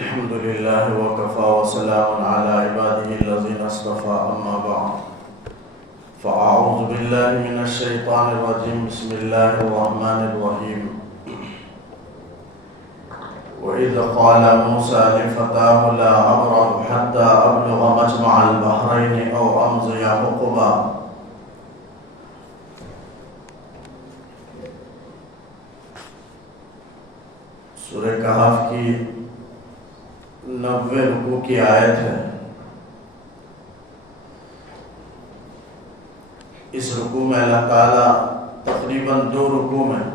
الحمد لله وكفى وسلام على عباده الذين اصطفى أما بعد فأعوذ بالله من الشيطان الرجيم بسم الله الرحمن الرحيم وإذ قال موسى لفتاه لا أبرح حتى أبلغ مجمع البحرين أو أمضي حقبا سورہ کہف کی 90 رکوع کی آیت ہے۔ اس رکوع میں اللہ تعالیٰ تقریباً 2 رکوع میں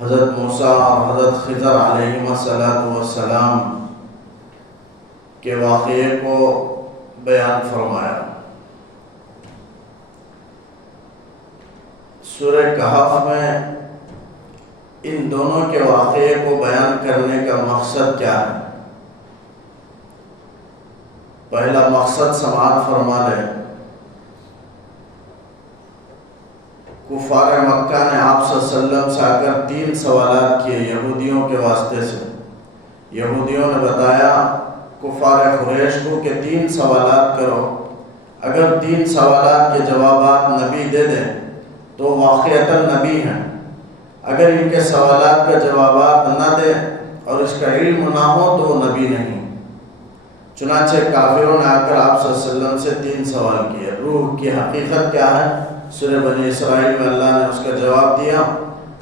حضرت موسیٰ اور حضرت خضر علیہم السلام کے واقعے کو بیان فرمایا۔ سورہ کہف میں ان دونوں کے واقعے کو بیان کرنے کا مقصد کیا ہے؟ پہلا مقصد سماعت فرما لے۔ کفار مکہ نے آپ صلی اللہ علیہ وسلم سے آ کر 3 سوالات کیے یہودیوں کے واسطے سے۔ یہودیوں نے بتایا کفار قریش کو کہ 3 سوالات کرو، اگر 3 سوالات کے جوابات نبی دے دیں تو واقعتاً نبی ہیں، اگر ان کے سوالات کا جوابات نہ دیں اور اس کا علم نہ ہو تو وہ نبی نہیں۔ چنانچہ کافروں نے آ کر آپ صلی اللہ علیہ وسلم سے 3 سوال کیے۔ روح کی حقیقت کیا ہے؟ سورہ بنی اسرائیل میں اللہ نے اس کا جواب دیا۔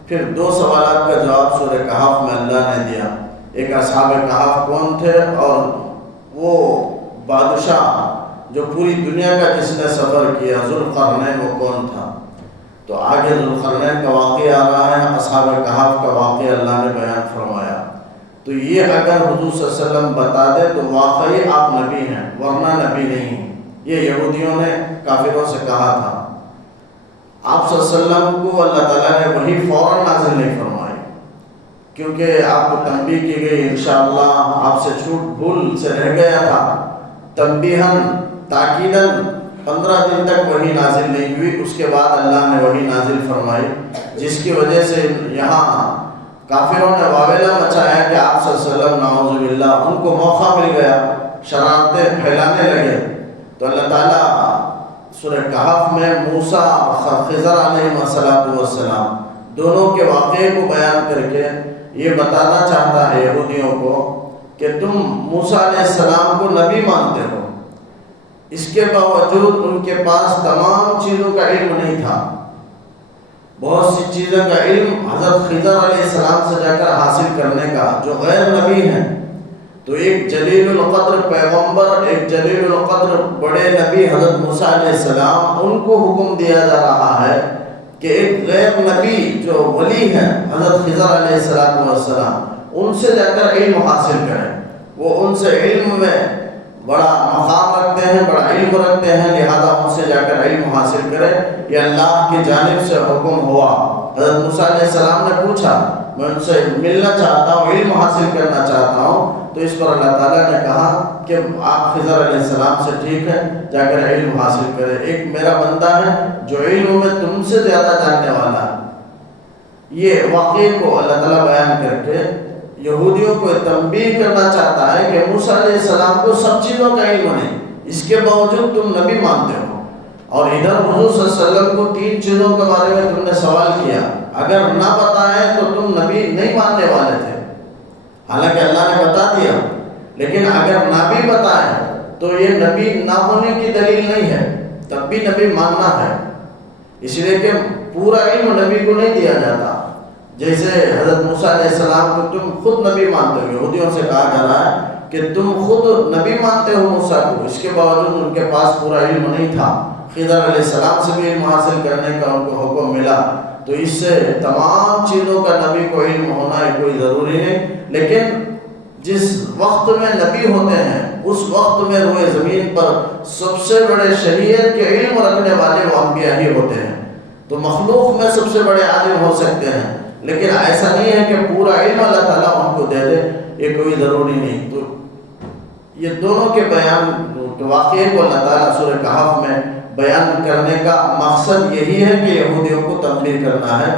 پھر 2 سوالات کا جواب سورہ کہف میں اللہ نے دیا۔ ایک اصحاب کہف کون تھے اور وہ بادشاہ جو پوری دنیا کا جس نے سفر کیا ذوالقرنین وہ کون تھا؟ تو آگے ذوالقرنین کا واقعہ آ رہا ہے، اصحاب کہف کا واقعہ اللہ نے بیان فرمایا۔ تو یہ اگر حضور صلی اللہ علیہ وسلم بتا دے تو واقعی آپ نبی ہیں، ورنہ نبی نہیں۔ یہ یہودیوں نے کافروں سے کہا تھا۔ آپ صلی اللہ علیہ وسلم کو اللہ تعالیٰ نے وحی فوراً نازل نہیں فرمائی، کیونکہ آپ کو تنبیہ کی گئی انشاءاللہ آپ سے چھوٹ بھول سے رہ گیا تھا۔ تنبیہاً تاکیداً 15 دن تک وحی نازل نہیں ہوئی، اس کے بعد اللہ نے وحی نازل فرمائی، جس کی وجہ سے یہاں کافروں نے واویلا مچایا کہ آپ صلی اللہ علیہ وسلم نعوذ باللہ ان کو موقع مل گیا، شرارتیں پھیلانے لگے۔ تو اللہ تعالیٰ سورہ کہف میں موسیٰ اور خضر علیہم السلام دونوں کے واقعے کو بیان کر کے یہ بتانا چاہتا ہے یہودیوں کو کہ تم موسیٰ علیہ السلام کو نبی مانتے ہو، اس کے باوجود ان کے پاس تمام چیزوں کا علم نہیں تھا۔ بہت سی چیزوں کا علم حضرت خضر علیہ السلام سے جا کر حاصل کرنے کا، جو غیر نبی ہیں۔ تو ایک جلیل القدر پیغمبر، ایک جلیل القدر بڑے نبی حضرت موسیٰ علیہ السلام، ان کو حکم دیا جا رہا ہے کہ ایک غیر نبی جو ولی ہیں حضرت خضر علیہ السلام، ان سے جا کر علم حاصل کریں۔ وہ ان سے علم میں بڑا مقام رکھتے ہیں، بڑا علم رکھتے ہیں، لہذا ان سے جا کر علم حاصل کریں۔ یہ اللہ کی جانب سے حکم ہوا۔ حضرت موسیٰ علیہ السلام نے پوچھا میں ان سے ملنا چاہتا ہوں، علم حاصل کرنا چاہتا ہوں، تو اس پر اللہ تعالیٰ نے کہا کہ آپ خضر علیہ السلام سے ٹھیک ہے جا کر علم حاصل کریں، ایک میرا بندہ ہے جو علم میں تم سے زیادہ جاننے والا ہے۔ یہ واقعے کو اللہ تعالیٰ بیان کر کے یہودیوں کو تنبیہ کرنا چاہتا ہے کہ موسیٰ علیہ السلام کو سب چیزوں کا علم نہیں، اس کے باوجود تم نبی مانتے ہو۔ اور ادھر حضور صلی اللہ علیہ وسلم کو 3 چیزوں کے بارے میں تم نے سوال کیا، اگر نہ بتائیں تو تم نبی نہیں ماننے والے تھے، حالانکہ اللہ نے بتا دیا، لیکن اگر نہ بھی بتائیں تو یہ نبی نہ ہونے کی دلیل نہیں ہے، تب بھی نبی ماننا ہے، اس لیے کہ پورا علم نبی کو نہیں دیا جاتا۔ جیسے حضرت موسیٰ علیہ السلام کو تم خود نبی مانتے ہو، یہودیوں سے کہا جا رہا ہے کہ تم خود نبی مانتے ہو موسیٰ کو، اس کے باوجود ان کے پاس پورا علم نہیں تھا۔ خضر علیہ السلام سے بھی علم حاصل کرنے کا ان کو حکم ملا، تو اس سے تمام چیزوں کا نبی کو علم ہونا کوئی ضروری نہیں، لیکن جس وقت میں نبی ہوتے ہیں اس وقت میں روئے زمین پر سب سے بڑے شریعت کے علم رکھنے والے وہ انبیاء ہی ہوتے ہیں۔ تو مخلوق میں سب سے بڑے عالم ہو سکتے ہیں، لیکن ایسا نہیں ہے کہ پورا علم اللہ تعالیٰ ان کو دے دے، یہ کوئی ضروری نہیں۔ تو یہ دونوں کے بیان کے واقعے کو اللہ تعالیٰ سورہ کہف میں بیان کرنے کا مقصد یہی ہے کہ یہودیوں کو تنبیہ کرنا ہے۔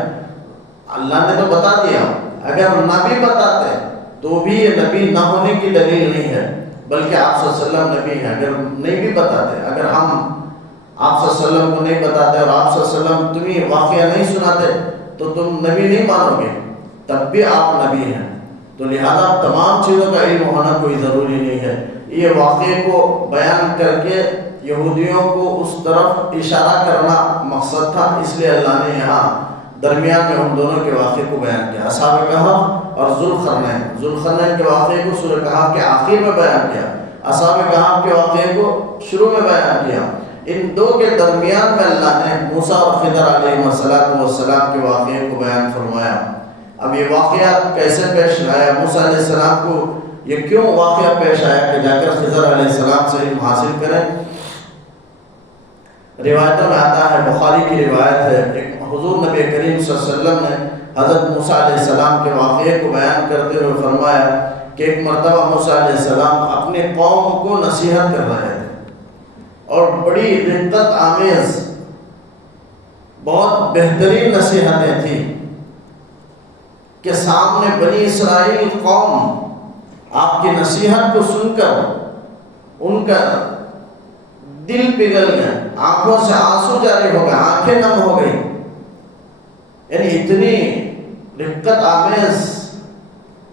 اللہ نے تو بتا دیا، اگر نہ بھی بتاتے تو بھی یہ نبی نہ ہونے کی دلیل نہیں ہے، بلکہ آپ صلی اللہ علیہ وسلم نبی ہیں۔ اگر نہیں بھی بتاتے، اگر ہم آپ صلی اللہ علیہ وسلم کو نہیں بتاتے اور آپ صلی اللہ علیہ وسلم تمہیں واقعہ نہیں سناتے تو تم نبی نہیں مانو گے، تب بھی آپ نبی ہیں۔ تو لہذا تمام چیزوں کا علم ہونا کوئی ضروری نہیں ہے۔ یہ واقعے کو بیان کر کے یہودیوں کو اس طرف اشارہ کرنا مقصد تھا، اس لیے اللہ نے یہاں درمیان میں ان دونوں کے واقعے کو بیان کیا، اصحاب کہف اور ذوالقرنین کے واقعے کو سورہ کہف کے آخر میں بیان کیا، اصحاب کہف کے واقعے کو شروع میں بیان کیا۔ ان دو کے درمیان میں اللہ نے موسیٰ اور خضر علیہ السلام کے واقعے کو بیان فرمایا۔ اب یہ واقعہ کیسے پیش آیا، موسیٰ علیہ السلام کو یہ کیوں واقعہ پیش آیا کہ جا کر خضر علیہ السلام سے علم حاصل کریں؟ روایتوں میں آتا ہے، بخاری کی روایت ہے، ایک حضور نبی کریم صلی اللہ علیہ وسلم نے حضرت موسیٰ علیہ السلام کے واقعے کو بیان کرتے ہوئے فرمایا کہ ایک مرتبہ موسیٰ علیہ السلام اپنی قوم کو نصیحت کر رہے تھے، اور بڑی رقت آمیز بہت بہترین نصیحتیں تھیں کہ سامنے بنی اسرائیل قوم آپ کی نصیحت کو سن کر ان کا دل پگھل گیا، آنکھوں سے آنسو جاری ہو گئے، آنکھیں نم ہو گئی، یعنی اتنی رقت آمیز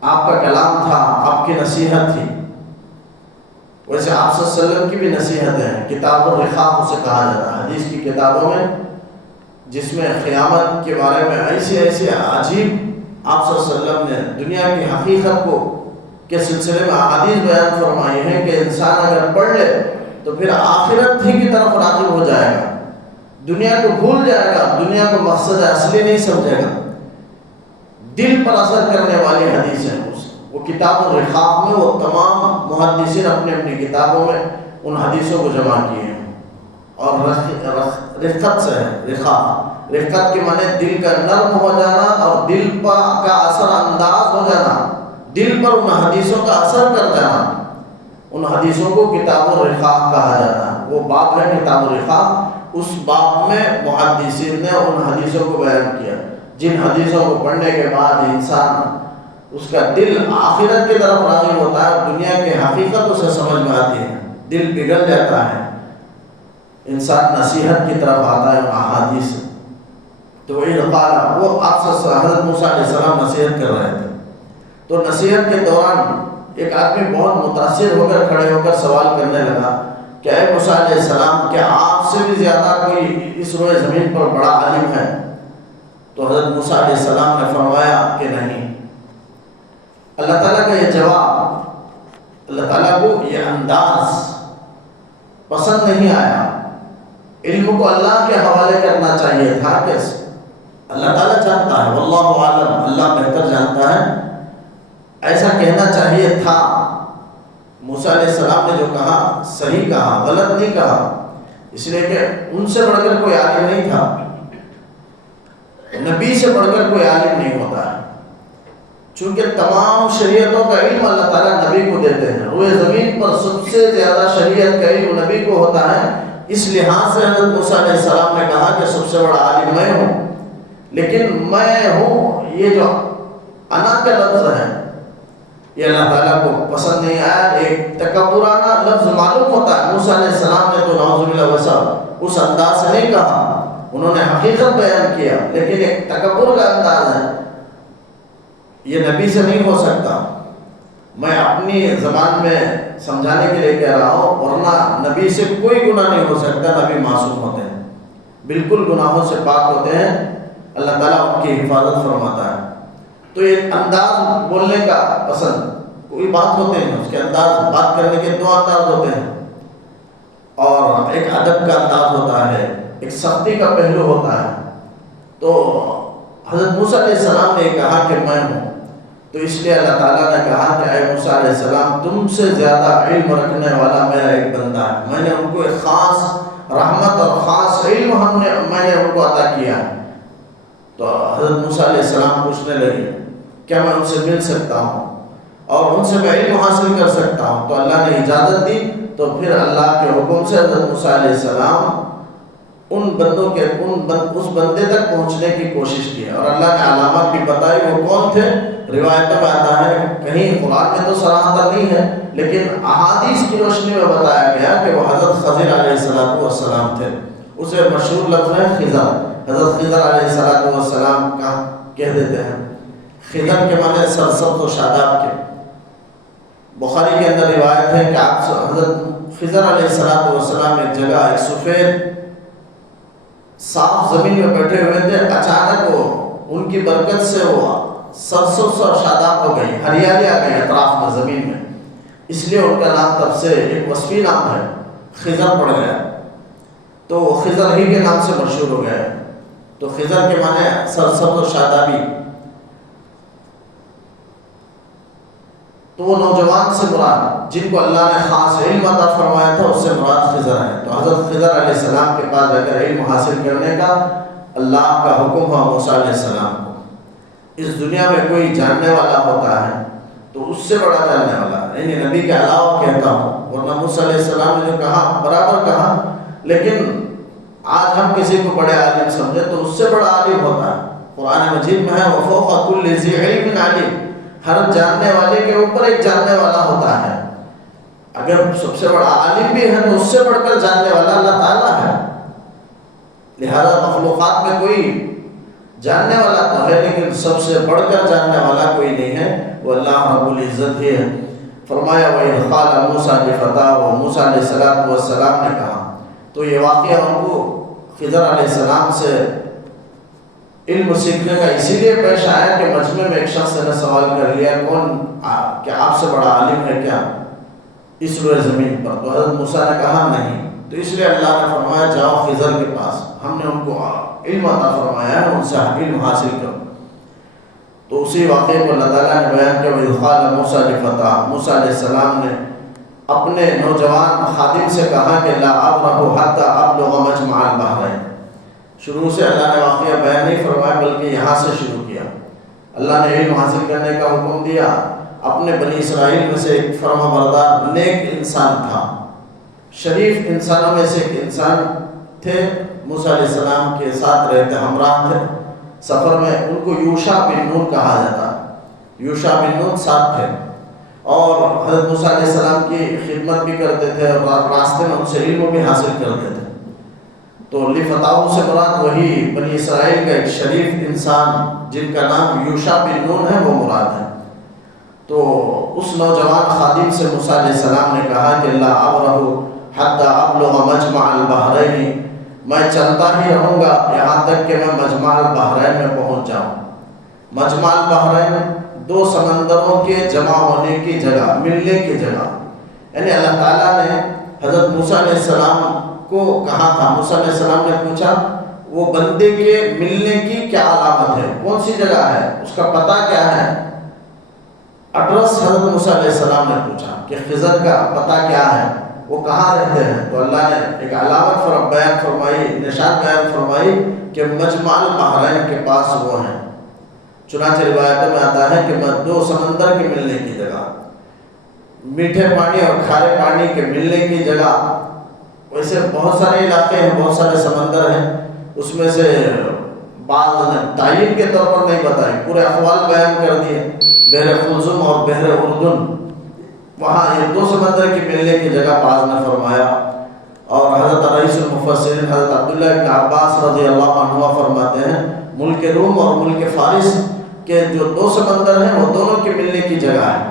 آپ کا کلام تھا، آپ کی نصیحت تھی۔ ویسے آپ صلی اللہ علیہ وسلم کی بھی نصیحت ہے، کتاب الرقاق اسے کہا جاتا ہے، حدیث کی کتابوں میں، جس میں قیامت کے بارے میں ایسی عجیب آپ صلی اللہ علیہ وسلم نے دنیا کی حقیقت کو کے سلسلے میں احادیث بیان فرمائی ہیں کہ انسان اگر پڑھ لے تو پھر آخرت ہی کی طرف راغب ہو جائے گا، دنیا کو بھول جائے گا، دنیا کو مقصد اصلی نہیں سمجھے گا۔ دل پر اثر کرنے والی حدیث ہے وہ کتاب الرقاق میں، وہ تمام محدثین اپنی اپنی کتابوں میں ان حدیثوں کو جمع کیے ہیں۔ اور رقت سے ہے، رقت کے معنی دل کا نرم ہو جانا اور دل پر کا اثر انداز ہو جانا، دل پر ان حدیثوں کا اثر کر جانا، ان حدیثوں کو کتاب الرقاق کہا جاتا ہے۔ وہ باب ہے کتاب الرقاق، اس باب میں محدثین نے ان حدیثوں کو بیان کیا، جن حدیثوں کو پڑھنے کے بعد انسان اس کا دل آخرت کی طرف راغب ہوتا ہے، دنیا کی حقیقت اسے سمجھ میں آتی ہے، دل پگھل جاتا ہے، انسان نصیحت کی طرف آتا ہے احادیث سے۔ تو وہی قال، وہ آپ سے حضرت موسیٰ علیہ السلام نصیحت کر رہے تھے، تو نصیحت کے دوران ایک آدمی بہت متاثر ہو کر کھڑے ہو کر سوال کرنے لگا کہ اے موسیٰ علیہ السلام، کیا آپ سے بھی زیادہ کوئی اس روئے زمین پر بڑا عالم ہے؟ تو حضرت موسیٰ علیہ السلام نے فرمایا کہ نہیں۔ اللہ تعالیٰ کا یہ جواب، اللہ تعالیٰ کو یہ انداز پسند نہیں آیا۔ علم کو اللہ کے حوالے کرنا چاہیے تھا کہ اللہ تعالیٰ جانتا ہے، واللہ عالم، اللہ بہتر جانتا ہے، ایسا کہنا چاہیے تھا۔ موسیٰ علیہ السلام نے جو کہا صحیح کہا، غلط نہیں کہا، اس لیے کہ ان سے بڑھ کر کوئی عالم نہیں تھا، نبی سے بڑھ کر کوئی عالم نہیں ہوتا ہے، چونکہ تمام شریعتوں کا علم اللہ تعالیٰ نبی کو دیتے ہیں، روئے زمین پر سب سے زیادہ شریعت کا علم نبی کو ہوتا ہے۔ اس لحاظ سے حضرت موسیٰ علیہ السلام نے کہا کہ سب سے بڑا عالم میں ہوں، لیکن میں ہوں، یہ جو انا کا لفظ ہے یہ اللہ تعالیٰ کو پسند نہیں آیا۔ ایک تکبرانہ لفظ معلوم ہوتا ہے، موسیٰ علیہ السلام نے تو نعوذ باللہ ویسا اس انداز سے نہیں کہا، انہوں نے حقیقت بیان کیا، لیکن ایک تکبر کا انداز ہے، یہ نبی سے نہیں ہو سکتا۔ میں اپنی زبان میں سمجھانے کے لیے کہہ رہا ہوں، ورنہ نبی سے کوئی گناہ نہیں ہو سکتا، نبی معصوم ہوتے ہیں، بالکل گناہوں سے پاک ہوتے ہیں، اللہ تعالیٰ ان کی حفاظت فرماتا ہے۔ تو یہ انداز بولنے کا پسند، کوئی بات ہوتے ہیں اس کے انداز، بات کرنے کے دو انداز ہوتے ہیں، اور ایک ادب کا انداز ہوتا ہے، ایک سختی کا پہلو ہوتا ہے۔ تو حضرت موسیٰ علیہ السلام نے کہا کہ میں ہوں، تو اس لیے اللہ تعالیٰ نے کہا کہ اے موسیٰ علیہ السلام، تم سے زیادہ علم رکھنے والا میرا ایک بندہ ہے، میں نے ان کو ایک خاص رحمت اور خاص علم میں نے ان کو عطا کیا ہے۔ تو حضرت موسیٰ علیہ السلام پوچھنے لگے کیا میں ان سے مل سکتا ہوں اور ان سے میں علم حاصل کر سکتا ہوں؟ تو اللہ نے اجازت دی، تو پھر اللہ کے حکم سے حضرت موسیٰ علیہ السلام ان بندوں کے اس بندے تک پہنچنے کی کوشش کی، اور اللہ نے علامات بھی بتائی وہ کون تھے۔ روایتوں میں آتا ہے، کہیں قرآن میں تو صراحت نہیں ہے، لیکن احادیث کی روشنی میں بتایا گیا کہ وہ حضرت خضر علیہ السلام تھے۔ اسے مشہور لفظ ہے خضر، حضرت خضر علیہ السلام کا کہہ دیتے ہیں۔ خضر کے معنی سرسبز و شاداب کے۔ بخاری کے اندر روایت ہے کہ آپ حضرت خضر علیہ السلام ایک جگہ ایک سفید صاف زمین میں بیٹھے ہوئے تھے، اچانک وہ ان کی برکت سے وہ سرسبز اور شاداب ہو گئی، ہریالی آ گئی اطراف میں زمین میں، اس لیے ان کا نام تب سے ایک وصفی نام ہے خضر پڑ گیا، تو وہ خضر ہی کے نام سے مشہور ہو گیا۔ تو خضر کے معنی سرسبز و شادابی۔ تو وہ نوجوان سے مراد جن کو اللہ نے خاص علم عطا فرمایا تھا اس سے مراد خضر ہے۔ تو حضرت خضر علیہ السلام کے پاس جا کر علم حاصل کرنے کا اللہ کا حکم ہوا موسیٰ علیہ السلام کو۔ اس دنیا میں کوئی جاننے والا ہوتا ہے تو اس سے بڑا جاننے والا، یعنی نبی کے علاوہ کہتا ہوں، ورنہ موسیٰ علیہ السلام نے جو کہا برابر کہا، لیکن آج ہم کسی کو بڑے عالم سمجھے تو اس سے بڑا عالم ہوتا ہے۔ قرآن مجید میں ہے وَفَوْقَ كُلِّ ذِي عِلْمٍ عَلِيمٍ، ہر جاننے والے کے اوپر ایک جاننے والا ہوتا ہے۔ اگر سب سے بڑا عالم بھی ہے تو اس سے بڑھ کر جاننے والا اللہ تعالیٰ ہے۔ لہذا مخلوقات میں کوئی جاننے والا تو ہے لیکن سب سے بڑھ کر جاننے والا کوئی نہیں ہے، وہ اللہ رب العزت ہی ہے۔ فرمایا وَإِذْ قَالَ مُوسَىٰ لِفَتَاهُ، موسیٰ علیہ السلام نے کہا، تو یہ واقعہ ان کو خضر علیہ السلام سے علم سیکھنے کا اسی لیے پیش آیا کہ مجمع میں ایک شخص نے سوال کر لیا کہ آپ سے بڑا عالم ہے کیا اس روئے زمین پر؟ تو حضرت موسیٰ نے کہا نہیں، تو اس لیے اللہ نے فرمایا جاؤ خضر کے پاس، ہم نے ان کو علم عطا فرمایا ہے، ان سے علم حاصل کرو۔ تو اسی واقعے کو اللہ تعالیٰ نے بیان کیا وَإِذْ قَالَ مُوسَىٰ لِفَتَاهُ، موسیٰ علیہ السلام نے اپنے نوجوان خادم سے کہا کہ لا أبرح حتى أبلغ مجمع البحرين۔ شروع سے اللہ نے واقعہ بیان نہیں فرمایا بلکہ یہاں سے شروع کیا۔ اللہ نے علم حاصل کرنے کا حکم دیا۔ اپنے بنی اسرائیل میں سے ایک فرما بردار نیک انسان تھا، شریف انسانوں میں سے ایک انسان تھے، موسیٰ علیہ السلام کے ساتھ رہتے ہمراہ تھے سفر میں، ان کو یوشع بن نون کہا جاتا ہے۔ یوشع بن نون ساتھ تھے اور حضرت موسیٰ علیہ السلام کی خدمت بھی کرتے تھے اور راستے میں ان سے علم بھی حاصل کرتے تھے۔ تو لفتاؤ سے مراد وہی بنی اسرائیل کا ایک شریف انسان جن کا نام یوشع بن نون ہے وہ مراد ہے۔ تو اس نوجوان خادم سے موسیٰ علیہ السلام نے کہا کہ لا أبرح حتى أبلغ مجمع البحرين، میں چلتا ہی رہوں گا یہاں تک کہ میں مجمع البحرین میں پہنچ جاؤں۔ مجمع البحرین دو سمندروں کے جمع ہونے کی جگہ، ملنے کی جگہ، یعنی اللہ تعالیٰ نے حضرت موسیٰ علیہ السلام کو کہا تھا، موسیٰ علیہ السلام نے پوچھا وہ بندے کے ملنے کی کیا علامت ہے، کون سی جگہ ہے، اس کا پتہ کیا ہے، ایڈریس حضرت موسیٰ علیہ السلام نے پوچھا کہ خضر کا پتہ کیا ہے، وہ کہاں رہتے ہیں؟ تو اللہ نے ایک علامت بیان فرمائی، نشان بیان فرمائی کہ مجمع البحرین کے پاس وہ ہیں۔ چنانچہ روایتوں میں آتا ہے کہ دو سمندر کے ملنے کی جگہ، میٹھے پانی اور کھارے پانی کے ملنے کی جگہ، ویسے بہت سارے علاقے ہیں، بہت سارے سمندر ہیں، اس میں سے بعض نے تعین کے طور پر نہیں بتائی، پورے احوال بیان کر دیے، بحر قلزم اور بحر اردن، وہاں یہ دو سمندر کی ملنے کی جگہ بعض نے فرمایا۔ اور حضرت رئیس المفسرین حضرت عبداللہ ابن عباس رضی اللہ عنہ فرماتے ہیں ملک روم اور ملک فارس کے جو دو سمندر ہیں وہ دونوں کے ملنے کی جگہ ہے،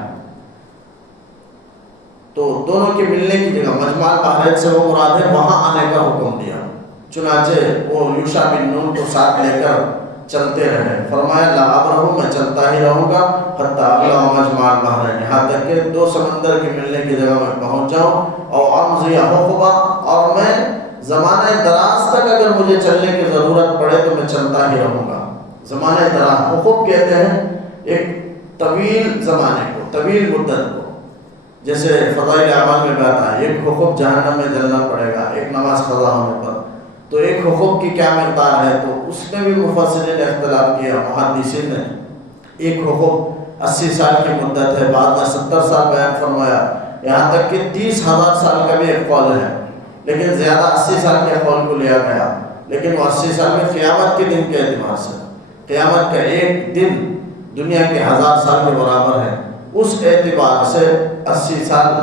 تو دونوں کے ملنے کی جگہ مجمع البحرین سے وہ مراد ہے، وہاں آنے کا حکم دیا۔ چنانچہ وہ یوشع بن نون کو ساتھ لے کر چلتے رہے، فرمایا لا أبرح، میں چلتا ہی رہوں گا حتی أبلغ مجمع البحرین، یہاں تک کہ دو سمندر کے ملنے کی جگہ میں پہنچ جاؤں، اور امضی حقبہ، اور میں زمانہ دراز تک اگر مجھے چلنے کی ضرورت پڑے تو میں چلتا ہی رہوں گا۔ زمانہ دراز حقب کہتے ہیں ایک طویل زمانے کو، طویل مدت کو، جیسے فضائل اعمال میں بات ہے ایک حقب جہنم میں جلنا پڑے گا ایک نماز قضا ہونے پر، تو ایک حقوق کی کیا مقدار ہے، تو اس میں بھی مفسرین نے اختلاف کیا، محدثین نے۔ ایک حقوق 80 سال کی مدت ہے، بعد میں 70 سال بیان فرمایا، یہاں تک کہ 30,000 سال کا بھی ایک قول ہے، لیکن زیادہ 80 سال کے قول کو لیا گیا، لیکن وہ 80 سال میں قیامت کے دن کے اعتبار سے، قیامت کا ایک دن دنیا کے 1000 سال کے برابر ہے، اس اعتبار اعتبار سے 80 سال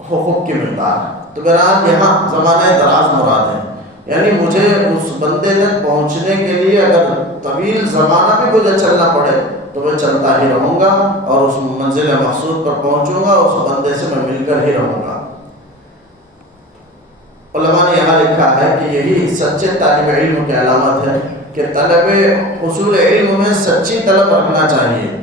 حقوق کی مقدار ہے۔ تو بہرحال یہاں زمانہ دراز مراد ہے، یعنی مجھے اس بندے تک پہنچنے کے لیے اگر طویل زمانہ بھی مجھے چلنا پڑے تو میں چلتا ہی رہوں گا اور اس منزل مقصود پر پہنچوں گا، اس بندے سے میں مل کر ہی رہوں گا۔ علماء نے یہاں لکھا ہے کہ یہی سچے طالب علم کی علامت ہے کہ طلب حصول علم میں سچی طلب رکھنا چاہیے،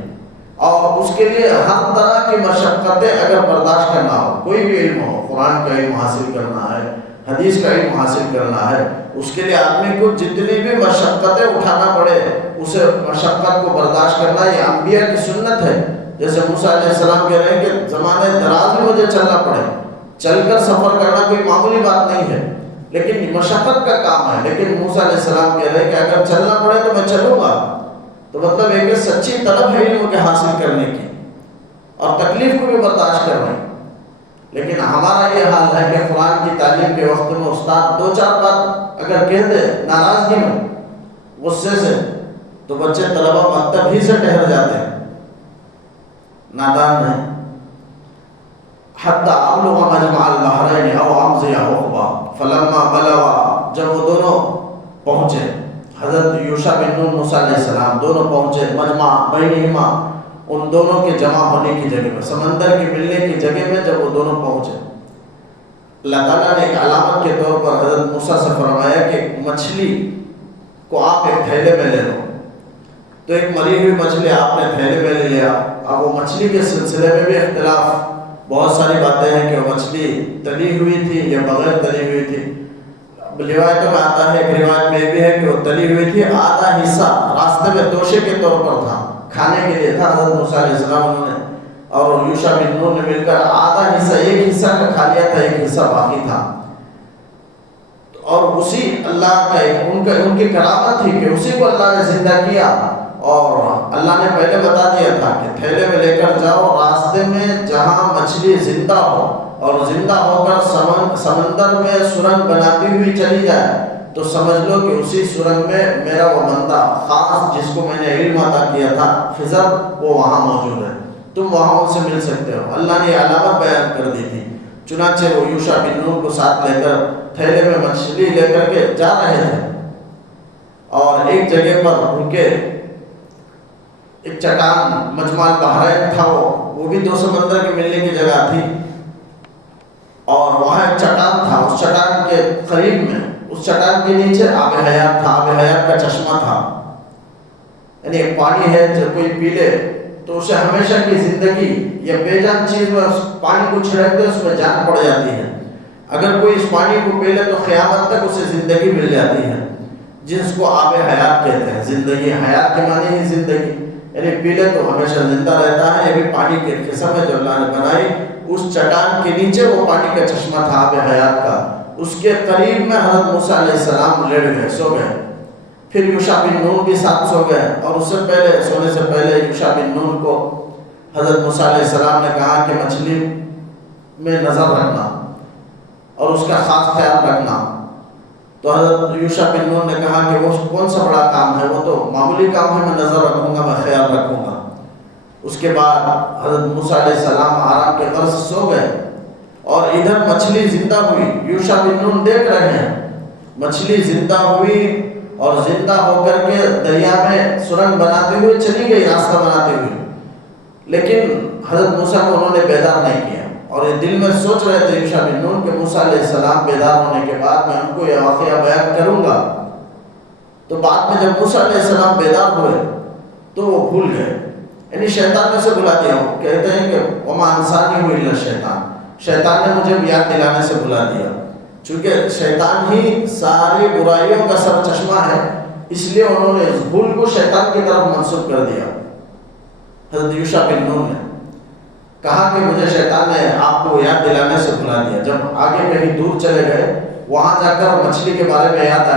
اور اس کے لیے ہر طرح کی مشقتیں اگر برداشت کرنا ہو، کوئی بھی علم ہو، قرآن کا علم حاصل کرنا ہے، حدیث کا علم حاصل کرنا ہے، اس کے لیے آدمی کو جتنی بھی مشقتیں اٹھانا پڑے اسے مشقت کو برداشت کرنا، یہ انبیاء کی سنت ہے۔ جیسے موسیٰ علیہ السلام کہہ رہے ہیں کہ زمانے دراز میں مجھے چلنا پڑے، چل کر سفر کرنا کوئی معمولی بات نہیں ہے، لیکن مشقت کا کام ہے، لیکن موسیٰ علیہ السلام کہہ رہے ہیں کہ اگر چلنا پڑے تو میں چلوں گا۔ تو مطلب ایک سچی طلب ہے علم کے حاصل کرنے کی اور تکلیف کو بھی برداشت کرنا۔ لیکن ہمارا یہ حال ہے کہ قرآن کی تعلیم کے وقت میں استاد 2-4 بات اگر کہہ دے ناراضگی میں، غصے سے، تو بچے طلبہ مکتب ہی سے ٹھہر جاتے ہیں، نادان ہیں۔ حتی ابلغ مجمع البحرین او امضی حقبا فلما بلغا، جب وہ دونوں پہنچے، حضرت یوشع بن نون موسیٰ علیہ السلام دونوں پہنچے مجمع بینہما، ان دونوں کے جمع ہونے کی جگہ میں، سمندر کی ملنے کی جگہ میں جب وہ دونوں پہنچے، اللہ تعالیٰ نے ایک علامت کے طور پر حضرت موسیٰ سے فرمایا کہ مچھلی کو آپ ایک تھیلے میں لے لو۔ تو ایک مری ہوئی مچھلی آپ نے تھیلے میں لے لیا۔ اب وہ مچھلی کے سلسلے میں بھی اختلاف، بہت ساری باتیں ہیں کہ وہ مچھلی تلی ہوئی تھی یا بغیر تلی ہوئی تھی۔ روایتوں میں آتا ہے، ایک روایت میں بھی ہے کہ وہ تلی ہوئی تھی، آدھا حصہ راستے میں توشے کے طور پر تھا، کھانے کے لیے تھا۔ حضرت موسیٰ علیہ السلام انہوں نے اور یوشع بن نون نے مل کر آدھا حصہ، ایک حصہ کا کھا لیا تھا، ایک حصہ باقی تھا۔ اور اسی اللہ کا ان کی کرامت تھی کہ اسی کو اللہ نے زندہ کیا، اور اللہ نے پہلے بتا دیا تھا کہ تھیلے میں لے کر جاؤ، راستے میں جہاں مچھلی زندہ ہو اور زندہ ہو کر سمندر میں سرنگ بناتی ہوئی چلی جائے تو سمجھ لو کہ اسی سرنگ میں میرا وہ بندہ خاص جس کو میں نے علم عطا کیا تھا خضر، وہ وہاں موجود ہے، تم وہاں ان سے مل سکتے ہو۔ اللہ نے یہ علامت بیان کر دی تھی۔ چنانچہ وہ یوشع بن نون کو ساتھ لے کر تھیلے میں مچھلی لے کر کے جا رہے تھے، اور ایک جگہ پر رکے، ایک چٹان، مجمع البحرین تھا، وہ بھی دو سمندر کے ملنے کی جگہ تھی، اور وہاں ایک چٹان تھا، اس چٹان کے قریب میں، اس چٹان کے نیچے آب حیات تھا، آب حیات کا چشمہ تھا، یعنی ایک پانی ہے جو کوئی پی لے تو اسے ہمیشہ کی زندگی یا بے جان چیز میں اس پانی کو چھڑک دے اس میں جان پڑ جاتی ہے، اگر کوئی اس پانی کو پی لے تو قیامت تک اسے زندگی مل جاتی ہے، جس کو آب حیات کہتے ہیں۔ زندگی، حیات کے معنی ہی زندگی، یعنی پی لے تو ہمیشہ زندہ رہتا ہے۔ یہ بھی پانی کی قسم ہے جو اللہ نے بنائی۔ اس چٹان کے نیچے وہ پانی کا چشمہ تھا آب حیات کا، اس کے قریب میں حضرت موسیٰ علیہ السلام لیٹ گئے، سو گئے۔ پھر یوشع بن نون بھی ساتھ سو گئے، اور اس سے پہلے، سونے سے پہلے یوشع بن نون کو حضرت موسیٰ علیہ السلام نے کہا کہ مچھلی میں نظر رکھنا اور اس کا خاص خیال رکھنا۔ تو حضرت یوشع بن نون نے کہا کہ وہ کون سا بڑا کام ہے، وہ تو معمولی کام ہے، میں نظر رکھوں گا، میں خیال رکھوں گا۔ اس کے بعد حضرت موسیٰ علیہ السلام آرام کے غرض سے سو گئے، اور ادھر مچھلی زندہ ہوئی۔ یوشع بن نون دیکھ رہے ہیں مچھلی زندہ ہوئی، اور زندہ ہو کر کے دریا میں سرنگ بناتے ہوئے چلی گئی، راستہ بناتے ہوئے، لیکن حضرت موسیٰ کو انہوں نے بیدار نہیں کیا، اور یہ دل میں سوچ رہے تھے یوشع بن نون کہ موسیٰ علیہ السلام بیدار ہونے کے بعد میں ان کو یہ واقعہ بیان کروں گا۔ تو بعد میں جب موسیٰ علیہ السلام بیدار ہوئے تو وہ بھول گئے، یعنی شیطان نے سے بلا دیا۔ کہتے ہیں کہ وما انسانی ہوئی الا شیطان، شیطان نے مجھے یاد دلانے سے بلا دیا، چونکہ شیطان ہی ساری برائیوں کا سر چشمہ ہے، اس لیے انہوں نے اس بھول کو شیطان کی طرف منسوب کر دیا۔ حضرت یوشع بن نون نے کہا کہ مجھے شیطان نے آپ کو یاد دلانے سے بلا دیا۔ جب آگے کہیں دور چلے گئے، وہاں جا کر مچھلی کے بارے میں یاد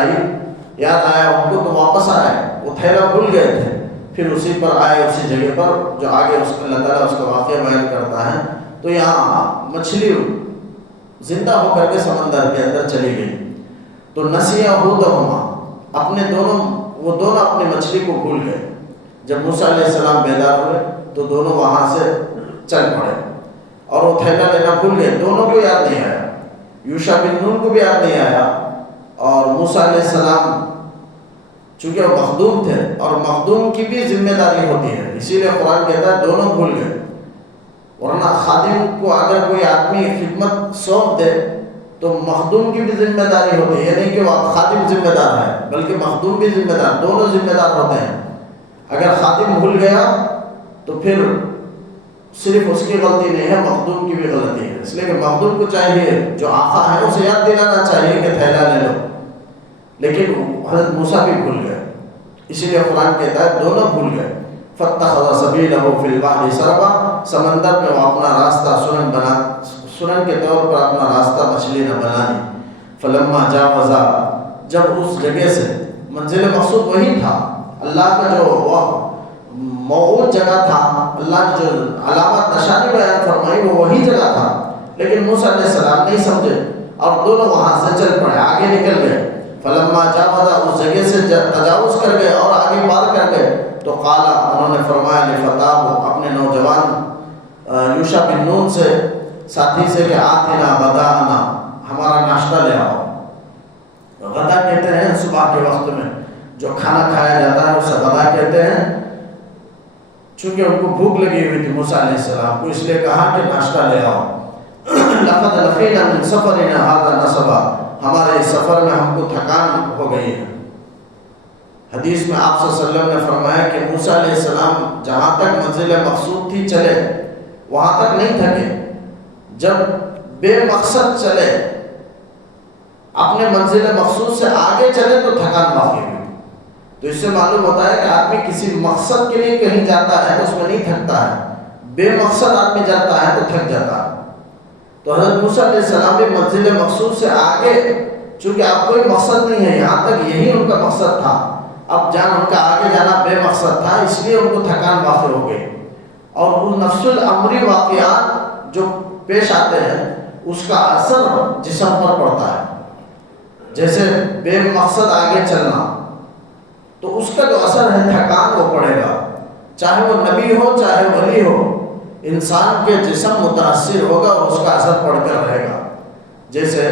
آیا ان کو، تو واپس آئے، وہ تھیلا بھول گئے تھے، پھر اسی پر آئے، اسی جگہ پر جو آگے اس کو اللہ تعالیٰ اس کا واقعہ بیان کرتا ہے۔ تو یہاں مچھلی زندہ ہو کر کے سمندر کے اندر چلی گئی، تو نسیہ حوتہما، وہ دونوں اپنی مچھلی کو بھول گئے۔ جب موسیٰ علیہ السلام بیدار ہوئے تو دونوں وہاں سے چل پڑے اور وہ تھیلا لینا بھول گئے. دونوں کو یاد نہیں آیا, یوشع بن نون کو بھی یاد نہیں آیا, اور موسیٰ علیہ السلام چونکہ وہ مخدوم تھے اور مخدوم کی بھی ذمہ داری ہوتی ہے, اسی لیے قرآن کہتا ہے دونوں بھول گئے. ورنہ خادم کو اگر کوئی آدمی خدمت سونپ دے تو مخدوم کی بھی ذمہ داری ہوتی ہے, یہ نہیں کہ وہ خادم ذمہ دار ہے بلکہ مخدوم بھی ذمہ دار, دونوں ذمہ دار ہوتے ہیں. اگر خادم بھول گیا تو پھر صرف اس کی غلطی نہیں ہے, مخدوم کی بھی غلطی ہے. اس لیے کہ مخدوم کو چاہیے جو آقا ہے اسے یاد دلانا چاہیے کہ تھیلا لے لو, لیکن حضرت موسیٰ بھی بھول گئے. اسی لیے قرآن کہتا ہے دونوں بھول گئے. فاتخذ سبیلہ فی البحر سربا, سمندر میں وہ اپنا راستہ سنن کے طور پر اپنا راستہ مچھلی نے بنا لی. فلما جاوزا, جب اس جگہ سے, منزل مقصود وہی تھا, اللہ کا جو موعود جگہ تھا, اللہ نے جو علامت نشانی بیان فرمائی وہ وہی جگہ تھا, لیکن موسیٰ علیہ السلام نہیں سمجھے اور دونوں وہاں سے چل پڑے, آگے نکل گئے. فلما جاوزا, اس جگہ سے تجاوز کر گئے اور آگے پار کر گئے. تو قالا, انہوں نے فرمایا لفتاہ, اپنے نوجوان یوشع بن نون سے, ساتھی سے, کہ آتنا غداءنا, ہمارا ناشتہ لے آؤ. غدا کہتے ہیں صبح کے وقت میں جو کھانا کھایا جاتا ہے اسے غدا کہتے ہیں. چونکہ ان کو بھوک لگی ہوئی تھی موسیٰ علیہ السلام کو, اس لیے کہا کہ ناشتہ لے آؤ. لقد لقینا من سفرنا ھذا نصبا, ہمارے اس سفر میں ہم کو تھکان ہو گئی ہے. حدیث میں آپ صلی اللہ علیہ وسلم نے فرمایا کہ موسیٰ علیہ السلام جہاں تک منزل مقصود تھی چلے, وہاں تک نہیں تھکے. جب بے مقصد چلے, اپنے منزل مقصود سے آگے چلے تو تھکان باقی ہوئی. تو اس سے معلوم ہوتا ہے کہ آدمی کسی مقصد کے لیے کہیں جاتا ہے تو اس میں نہیں تھکتا ہے, بے مقصد آدمی جاتا ہے تو تھک جاتا ہے. تو حضرت موسیٰ علیہ السلام بھی منزل مقصود سے آگے, چونکہ اب کوئی مقصد نہیں ہے, یہاں تک یہی ان کا مقصد تھا, اب ان کا آگے جانا بے مقصد تھا, اس لیے ان کو تھکان واقع ہو گئی. اور وہ نفس الامری واقعات جو پیش آتے ہیں اس کا اثر جسم پر پڑتا ہے. جیسے بے مقصد آگے چلنا, تو اس کا جو اثر ہے تھکان وہ پڑے گا, چاہے وہ نبی ہو چاہے ولی ہو, انسان کے جسم متاثر ہوگا اور اس کا اثر پڑ کر رہے گا. جیسے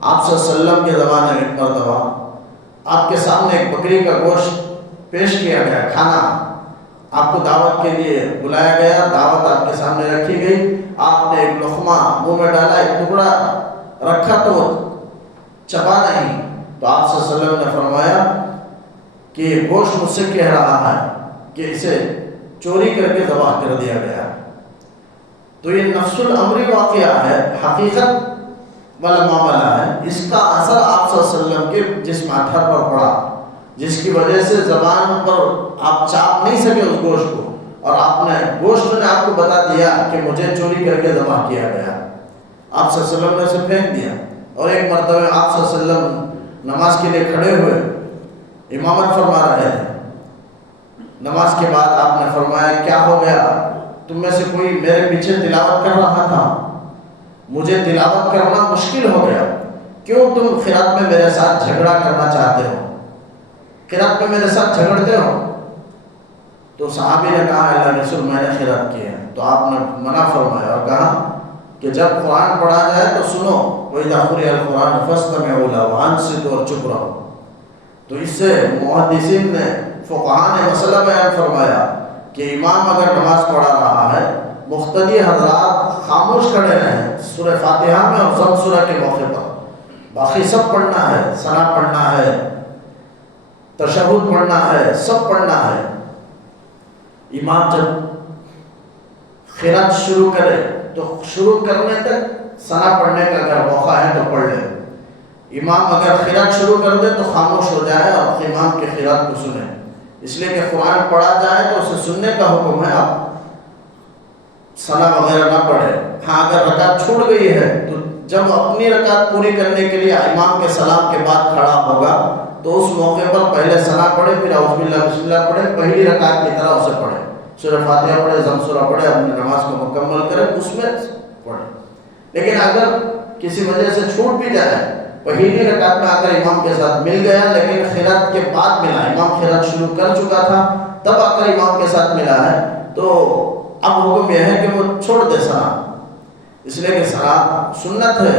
آپ صلی اللہ علیہ وسلم کے زمانے میں ایک مرتبہ آپ کے سامنے ایک بکری کا گوشت پیش کیا گیا, کھانا, آپ کو دعوت کے لیے بلایا گیا, دعوت آپ کے سامنے رکھی گئی, آپ نے ایک لقمہ منہ میں ڈالا, ایک ٹکڑا رکھا تو چبا نہیں, تو آپ صلی اللہ علیہ وسلم نے فرمایا کہ یہ گوشت مجھ سے کہہ رہا ہے کہ اسے چوری کر کے ذبح کر دیا گیا. تو یہ نفس الامری واقعہ ہے, حقیقت والا معاملہ ہے. اس کا اثر آپ صلی اللہ علیہ وسلم کے جسم اطہر پر پڑا, جس کی وجہ سے زبان پر آپ چاپ نہیں سکے اس گوشت کو, اور آپ نے گوشت نے آپ کو بتا دیا کہ مجھے چوری کر کے ذبح کیا گیا. آپ صلی اللہ علیہ وسلم نے اسے پھینک دیا. اور ایک مرتبہ آپ صلی اللہ علیہ وسلم نماز کے لیے کھڑے ہوئے, امامت فرما رہے تھے. نماز کے بعد آپ نے فرمایا کیا ہو گیا, تم میں سے کوئی میرے پیچھے تلاوت کر رہا تھا, مجھے تلاوت کرنا مشکل ہو گیا, کیوں تم قرات میں میرے ساتھ جھگڑا کرنا چاہتے ہو, قرات میں میرے ساتھ جھگڑتے ہو. تو صحابی نے کہا اللہ رسول میں نے قرات کی ہے. تو آپ نے منع فرمایا اور کہا کہ جب قرآن پڑھا جائے تو سنو, وَإِذَا قُرِئَ الْقُرْآنُ فَاسْتَمِعُوا لَهُ وَأَنصِتُوا, اور چپ رہو. تو اس سے محدثین نے, فقہاء نے مسئلہ بیان فرمایا کہ امام اگر نماز پڑھا رہا ہے, مقتدی حضرات خاموش کھڑے رہیں سورہ فاتحہ میں اور ضم سورہ کے موقع پر, باقی سب پڑھنا ہے, ثنا پڑھنا ہے, تشہد پڑھنا ہے, سب پڑھنا ہے. امام جب قرات شروع کرے تو شروع کرنے تک ثنا پڑھنے کا اگر موقع ہے تو پڑھ لے. امام اگر قرات شروع کر دے تو خاموش ہو جائے اور امام کے قرات کو سنے, اس لیے کہ قرآن پڑھا جائے تو اسے سننے کا حکم ہے, آپ ثنا وغیرہ نہ پڑھے. ہاں اگر رکعت چھوٹ گئی ہے تو جب اپنی رکعت پوری کرنے کے لیے امام کے سلام کے بعد کھڑا ہوگا تو اس موقع پر پہلے ثنا پڑھے, پھر اعوذ باللہ بسم اللہ پڑھے, پہلی رکعت کی طرح اسے پڑھے, سورہ فاتحہ پڑھے, ضم سورہ پڑھے, اپنی نماز کو مکمل کرے, اس میں پڑھے. لیکن اگر کسی وجہ سے چھوٹ بھی جائے, پہلی رکعت میں اگر امام کے ساتھ مل گیا لیکن قرات کے بعد ملا, امام قرات شروع کر چکا تھا تب آ کر امام کے ساتھ ملا ہے, تو اب حکم یہ ہے کہ وہ چھوڑ دے سلام، اس لیے کہ سلام سنت ہے،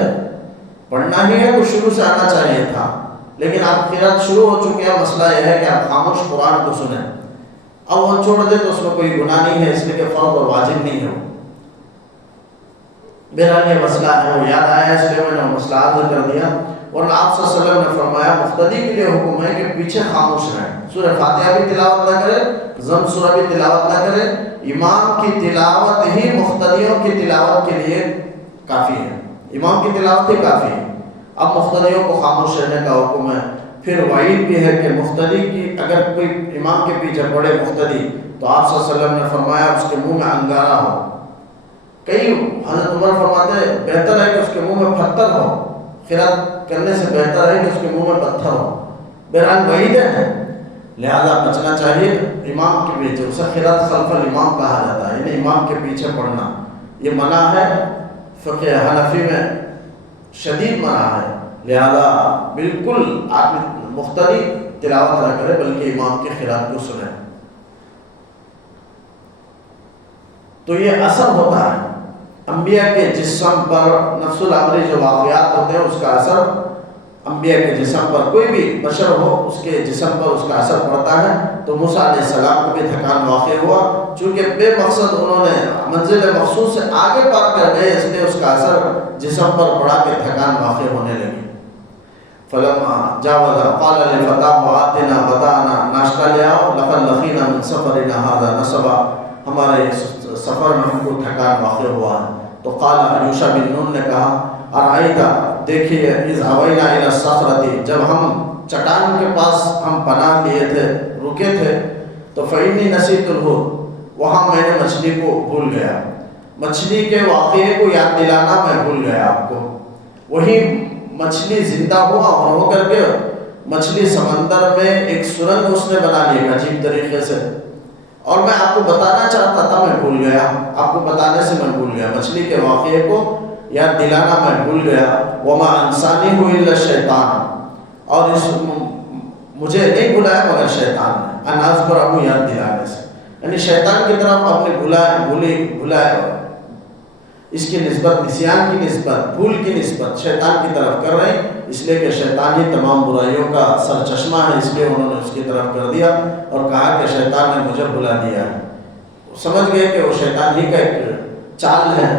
پڑھنا ہی ہے تو شروع سے آنا چاہیے تھا، لیکن اب قرات شروع ہو چکی ہے، مسئلہ یہ ہے کہ آپ خاموش قرآن کو سنیں، اب وہ چھوڑ دے تو اس میں کوئی گناہ نہیں ہے، اس لیے کہ فرض اور واجب نہیں ہے۔ بہرحال یہ مسئلہ ہے، وہ یاد آیا اس لیے میں نے مسئلہ عرض کر دیا۔ اور آپ صلی اللہ علیہ وسلم نے فرمایا مقتدی کے لیے حکم ہے کہ پیچھے خاموش رہیں، سورہ فاتحہ بھی تلاوت نہ کرے، ضم سورہ بھی تلاوت نہ کرے، امام کی تلاوت ہی مقتدیوں کی تلاوت کے لیے کافی ہے، امام کی تلاوت ہی کافی ہے۔ اب مقتدیوں کو خاموش رہنے کا حکم ہے۔ پھر وعید بھی ہے کہ مقتدی کی اگر کوئی امام کے پیچھے پڑے مقتدی تو آپ صلی اللہ علیہ وسلم نے فرمایا اس کے منہ میں انگارہ ہو، کئی حضرت عمر فرماتے ہیں بہتر ہے کہ اس کے منہ میں پتھر ہو، قرات کرنے سے بہتر ہے کہ اس کے منہ میں پتھر ہو۔ بہرحال وعیدیں ہیں، لہذا بچنا چاہیے امام کے پیچھے، اسے قرات خلف الامام کہا جاتا ہے، یعنی امام کے پیچھے پڑھنا یہ منع ہے، فقہ حنفی میں شدید منع ہے، لہذا بالکل آپ مقتدی تلاوت نہ کرے بلکہ امام کے قرات کو سنیں۔ تو یہ اثر ہوتا ہے انبیاء کے جسم پر، نفس الامری جو واقعات ہوتے ہیں اس کا اثر انبیاء کے جسم پر، کوئی بھی بشر ہو اس کے جسم پر اس کا اثر پڑتا ہے۔ تو موسیٰ علیہ السلام کو بھی تھکان واقع ہوا، چونکہ بے مقصد انہوں نے منزل مخصوص سے آگے پار کر گئے، اس لیے اس کا اثر جسم پر پڑا کہ تھکان واقع ہونے لگی۔ فلما جاوز قال لفتاه آتنا غداءنا، ناشتہ لے آؤ، لقد لقینا من سفرنا هذا نصبا، ہمارے سفر میں ہم کو تھکان واقع ہوا ہے۔ تو قال یوشع بن نون نے کہا ارائیتا، دیکھیے، اذ اوینا الی الصخرۃ، جب ہم چٹان کے پاس ہم پناہ لیے تھے، رکے تھے، تو فإنی نسیت الحوت، وہاں میں نے مچھلی کو بھول گیا، مچھلی کے واقعے کو یاد دلانا میں بھول گیا آپ کو۔ وہی مچھلی زندہ ہوا اور ہو کر کے مچھلی سمندر میں ایک سرنگ اس نے بنا لی عجیب طریقے سے، اور میں آپ کو بتانا چاہتا تھا، میں بھول گیا، آپ کو بتانے سے میں بھول گیا، مچھلی کے واقعے کو یاد دلانا میں بھول گیا۔ وما انسانیہ الا الشیطان، اور اس مجھے نہیں بلایا مگر شیطان نے، ان اذکرہ، یاد دلانے سے، یعنی شیطان کی طرف اپنے بھلایا اس کی نسبت، نسیان کی نسبت، بھول کی نسبت شیطان کی طرف کر رہے ہیں، اس لیے کہ شیطان ہی تمام برائیوں کا سر چشمہ ہے، اس لیے انہوں نے اس کی طرف کر دیا اور کہا کہ شیطان نے مجھے بھلا دیا ہے۔ سمجھ گئے کہ وہ شیطان ہی کا ایک چال ہے،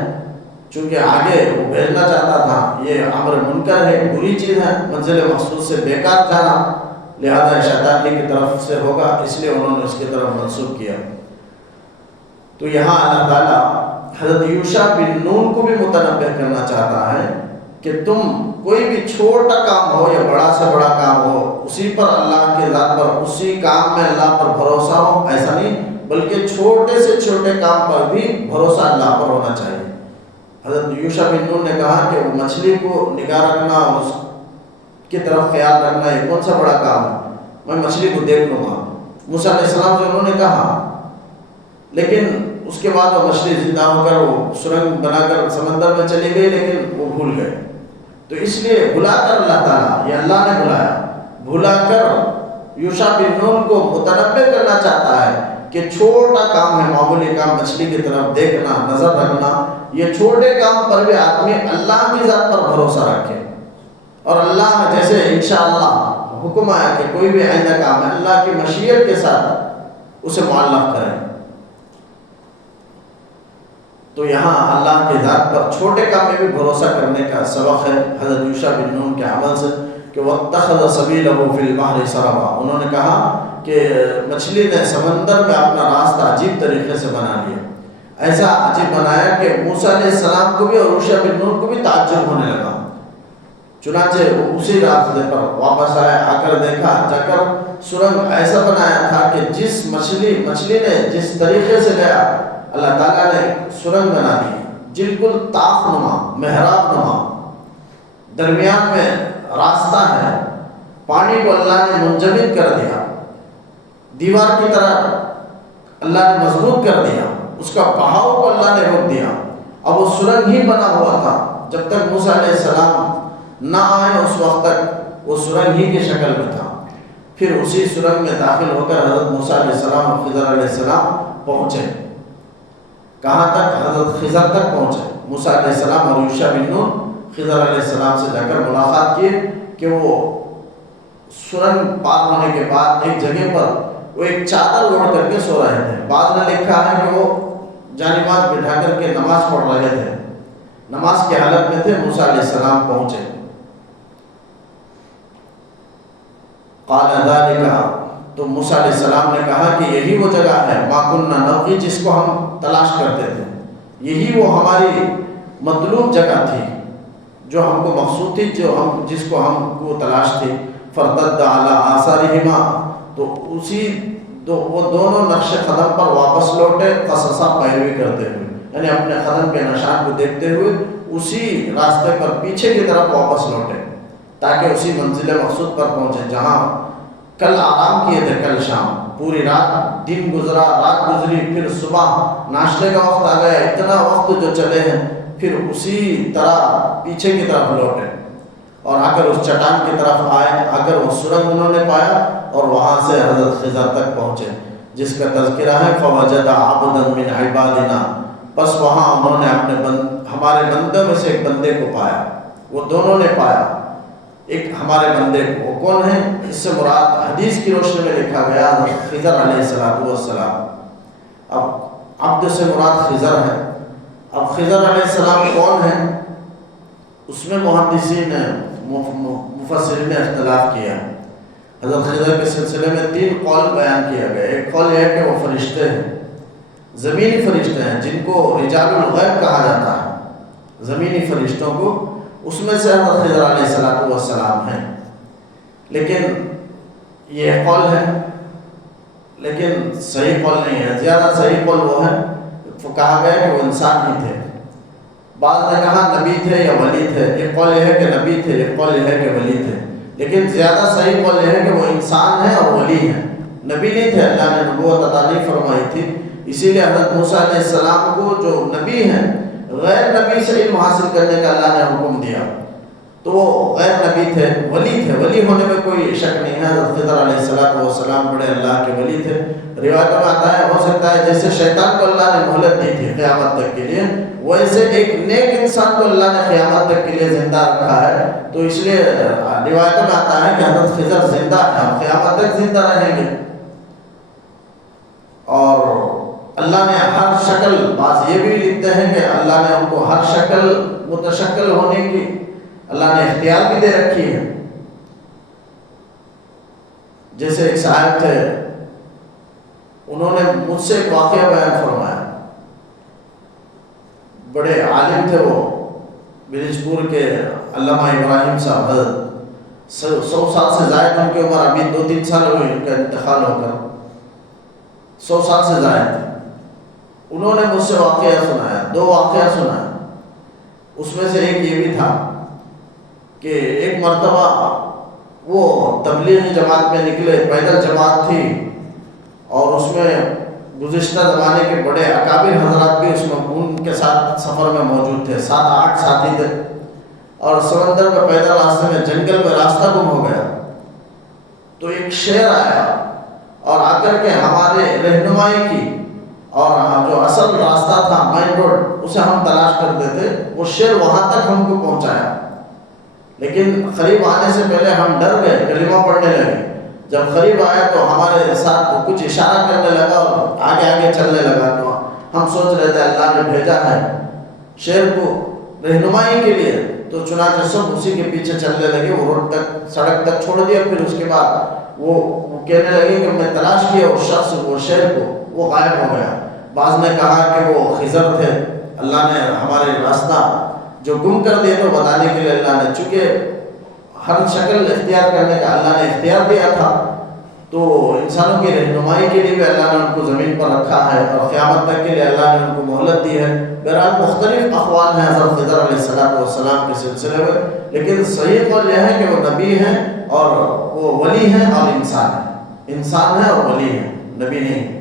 چونکہ آگے وہ بھیجنا چاہتا تھا، یہ امر منکر ہے، بری چیز ہے، منزل مخصوص سے بیکار جانا، لہذا شیطان ہی کی طرف سے ہوگا، اس لیے انہوں نے اس کی طرف منسوب کیا۔ تو یہاں اللہ تعالیٰ حضرت یوشع بن نون کو بھی متنبہ کرنا چاہتا ہے کہ تم کوئی بھی چھوٹا کام ہو یا بڑا سے بڑا کام ہو، اسی پر اللہ کے ذات پر، اسی کام میں اللہ پر بھروسہ ہو، ایسا نہیں، بلکہ چھوٹے سے چھوٹے کام پر بھی بھروسہ اللہ پر ہونا چاہیے۔ حضرت یوشع بن نون نے کہا کہ وہ مچھلی کو نگاہ رکھنا اور اس کی طرف خیال رکھنا یہ کون سا بڑا کام ہے، میں مچھلی کو دیکھ لوں گا۔ موسیٰ علیہ السلام سے انہوں نے کہا، لیکن اس کے بعد وہ مچھلی زندہ ہو کر وہ سرنگ بنا کر سمندر میں چلی گئی، لیکن وہ بھول گئے۔ تو اس لیے بھلا کر اللہ تعالیٰ، یہ اللہ نے بلایا، بھلا کر یوشع بن نون کو متنبہ کرنا چاہتا ہے کہ چھوٹا کام ہے، معمولی کام، مچھلی کی طرف دیکھنا، نظر رکھنا، یہ چھوٹے کام پر بھی آدمی اللہ کی ذات پر بھروسہ رکھے، اور اللہ میں جیسے انشاءاللہ حکم آیا کہ کوئی بھی آئندہ کام ہے اللہ کی مشیت کے ساتھ اسے معلق کرے۔ تو یہاں اللہ کی ذات پر چھوٹے کام میں بھی بھروسہ کرنے کا سبق ہے حضرت یوشع بن نون کے عمل سے، کہ وَاتَّخَذَ سَبِيلَهُ فِي الْبَحْرِ سَرَبًا، انہوں نے کہا کہ مچھلی نے سمندر میں اپنا راستہ عجیب طریقے سے بنا لیا، ایسا عجیب بنایا کہ موسیٰ علیہ السلام کو بھی اور یوشع بن نون کو بھی تعجب ہونے لگا۔ چنانچہ وہ اسی راستے پر واپس آئے، آ کر دیکھا، جا کر سرنگ ایسا بنایا تھا کہ جس مچھلی نے جس طریقے سے گیا، اللہ تعالیٰ نے سرنگ بنا دی، بالکل طاق نما، محراب نما، درمیان میں راستہ ہے، پانی کو اللہ نے منجمد کر دیا، دیوار کی طرح اللہ نے مضبوط کر دیا، اس کا بہاؤ کو اللہ نے روک دیا۔ اب وہ سرنگ ہی بنا ہوا تھا، جب تک موسیٰ علیہ السلام نہ آئے اس وقت تک وہ سرنگ ہی کی شکل میں تھا۔ پھر اسی سرنگ میں داخل ہو کر حضرت موسیٰ علیہ السلام اور خضر علیہ السلام پہنچے، کہاں تک؟ حضرت خضر تک پہنچے۔ موسیٰ علیہ السلام اور یوشع بن نون خضر علیہ السلام سے جا کر ملاقات کیے کہ وہ سرنگ پار ہونے کے بعد ایک جگہ پر وہ ایک چادر اوڑھ کر کے سو رہے تھے۔ بعض نے لکھا ہے کہ وہ جانماز بٹھا کر کے نماز پڑھ رہے تھے، نماز کی حالت میں تھے۔ موسیٰ علیہ السلام پہنچے، قال ذلك، تو موسیٰ علیہ السلام نے کہا کہ یہی وہ جگہ ہے، ما كنا نبغي، جس کو ہم تلاش کرتے تھے، یہی وہ ہماری مطلوب جگہ تھی جو ہم کو مقصود تھی، جس کو ہم کو تلاش تھی۔ فرتد على آثارهما، تو وہ دونوں نقش قدم پر واپس لوٹے، قصصا، پیروی کرتے ہوئے، یعنی اپنے قدم کے نشان کو دیکھتے ہوئے اسی راستے پر پیچھے کی طرف واپس لوٹے تاکہ اسی منزل مقصود پر پہنچے جہاں کل آرام کیے تھے۔ کل شام پوری رات، دن گزرا، رات گزری، پھر صبح ناشتے کا وقت آ گیا، اتنا وقت جو چلے ہیں، پھر اسی طرح پیچھے کی طرف لوٹے اور آ کر اس چٹان کی طرف آئے، آ کر وہ سرنگ انہوں نے پایا اور وہاں سے حضرت خضر تک پہنچے، جس کا تذکرہ ہے فوجد عبدا من عبادنا، پس وہاں انہوں نے ہمارے بندوں میں سے ایک بندے کو پایا۔ وہ دونوں نے پایا ایک ہمارے بندے کو، وہ کون ہے؟ اس سے مراد حدیث کی روشنی میں لکھا گیا خضر علیہ السلام۔ اب عبد سے مراد خضر ہے۔ اب خضر علیہ السلام کون ہے؟ اس میں محدثین مفسرین نے اختلاف کیا۔ حضرت خضر کے سلسلے میں 3 قول بیان کیا گیا۔ ایک قول یہ ہے کہ وہ فرشتے ہیں، زمینی فرشتے ہیں جن کو رجال الغیب کہا جاتا ہے، زمینی فرشتوں کو، اس میں سے حضرت خضر علیہ السلام ہیں۔ لیکن یہ قول ہے، لیکن صحیح قول نہیں ہے۔ زیادہ صحیح قول وہ ہے کہا گیا کہ وہ انسان ہی تھے۔ بعض نے کہا نبی تھے یا ولی تھے، ایک قول یہ ہے کہ نبی تھے، ایک قول یہ ہے کہ ولی تھے، لیکن زیادہ صحیح قول یہ ہے کہ وہ انسان ہیں اور ولی ہیں، نبی نہیں تھے۔ اللہ نے نبوت عطا نہیں فرمائی تھی، اسی لیے حضرت موسیٰ علیہ السلام کو جو نبی ہیں، غیر نبی سے علم حاصل کرنے کا اللہ نے حکم دیا، تو وہ غیر نبی تھے، ولی تھے۔ ولی ہونے میں کوئی شک نہیں ہے۔ حضرت خضر علیہ السلام بڑے اللہ کے ولی تھے۔ روایت میں آتا ہے، ہو سکتا ہے جیسے شیطان کو اللہ نے مہلت دی تھی قیامت تک کے لیے، ویسے ایک نیک انسان کو اللہ نے قیامت تک کے لیے زندہ رکھا ہے، تو اس لیے روایت میں آتا ہے کہ حضرت خضر زندہ ہیں، قیامت تک زندہ رہیں گے۔ اور اللہ نے ہر شکل، بعض یہ بھی لکھتے ہیں کہ اللہ نے ان کو ہر شکل متشکل ہونے کی اللہ نے اختیار بھی دے رکھی ہے۔ جیسے ایک صاحب تھے، انہوں نے مجھ سے ایک واقعہ بیان فرمایا، بڑے عالم تھے وہ، بریجپور کے علامہ ابراہیم صاحب، 100 سال سے زائد ان کی عمر، ابھی 2-3 سال ہوئے ان کا انتقال ہو کر، 100 سال سے زائد تھے۔ انہوں نے مجھ سے واقعہ سنایا، 2 واقعہ سنایا۔ اس میں سے ایک یہ بھی تھا کہ ایک مرتبہ وہ تبلیغی جماعت میں نکلے، پیدل جماعت تھی، اور اس میں گزشتہ زمانے کے بڑے اکابر حضرات بھی اس میں ان کے ساتھ سفر میں موجود تھے، 7-8 ساتھی تھے، اور سمندر میں پیدل راستے میں جنگل میں راستہ گم ہو گیا، تو ایک شیر آیا اور آ کر کے ہمارے رہنمائی کی، اور جو اصل راستہ تھا مین روڈ، اسے ہم تلاش کرتے تھے، وہ شیر وہاں تک ہم کو پہنچایا، لیکن قریب آنے سے پہلے ہم ڈر گئے، کلمہ پڑھنے لگے۔ جب قریب آیا تو ہمارے ساتھ کچھ اشارہ کرنے لگا اور آگے آگے چلنے لگا، تو ہم سوچ رہے تھے اللہ نے بھیجا ہے شیر کو رہنمائی کے لیے، تو چنانچہ سب اسی کے پیچھے چلنے لگے۔ وہ روڈ تک، سڑک تک چھوڑ دیا، پھر اس کے بعد وہ کہنے لگے کہ میں تلاش کیا اس شخص کو، شیر کو، وہ غائب ہو گیا۔ بعض نے کہا کہ وہ خضر تھے، اللہ نے ہمارے راستہ جو گم کر دیے تو بتانے کے لیے اللہ نے، چونکہ ہر شکل اختیار کرنے کا اللہ نے اختیار دیا تھا، تو انسانوں کی رہنمائی کے لیے بھی اللہ نے ان کو زمین پر رکھا ہے، اور قیامت تک کے لیے اللہ نے ان کو مہلت دی ہے۔ بہرحال مختلف اقوال ہیں حضرت خضر علیہ السلام کے سلسلے میں، لیکن صحیح قول یہ ہے کہ وہ نبی ہیں اور وہ ولی ہیں اور انسان ہیں، انسان ہیں اور ولی ہیں، نبی نہیں۔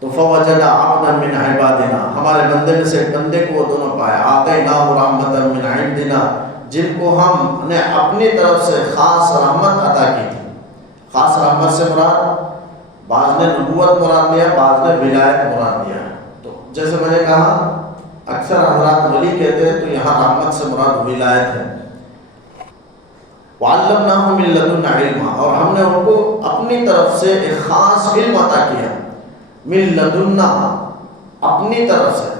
تو فوجد عبدا من عبادنا، ہمارے بندے میں سے ایک بندے کو وہ دونوں پایا، آتیناہ رحمتا من عندنا، جن کو ہم نے اپنی طرف سے خاص رحمت عطا کی تھی۔ خاص رحمت سے مراد بعض نے نبوت مراد لیا، بعض نے ولایت مراد لیا ہے۔ تو جیسے میں نے کہا اکثر حضرات ولی کہتے ہیں، تو یہاں رحمت سے مراد ولایت ہے۔ وَعَلَّمْنَاهُ مِن لَّدُنَّا عِلْمًا، اور ہم نے ان کو اپنی طرف سے ایک خاص علم عطا کیا، من لدنا، اپنی طرف سے،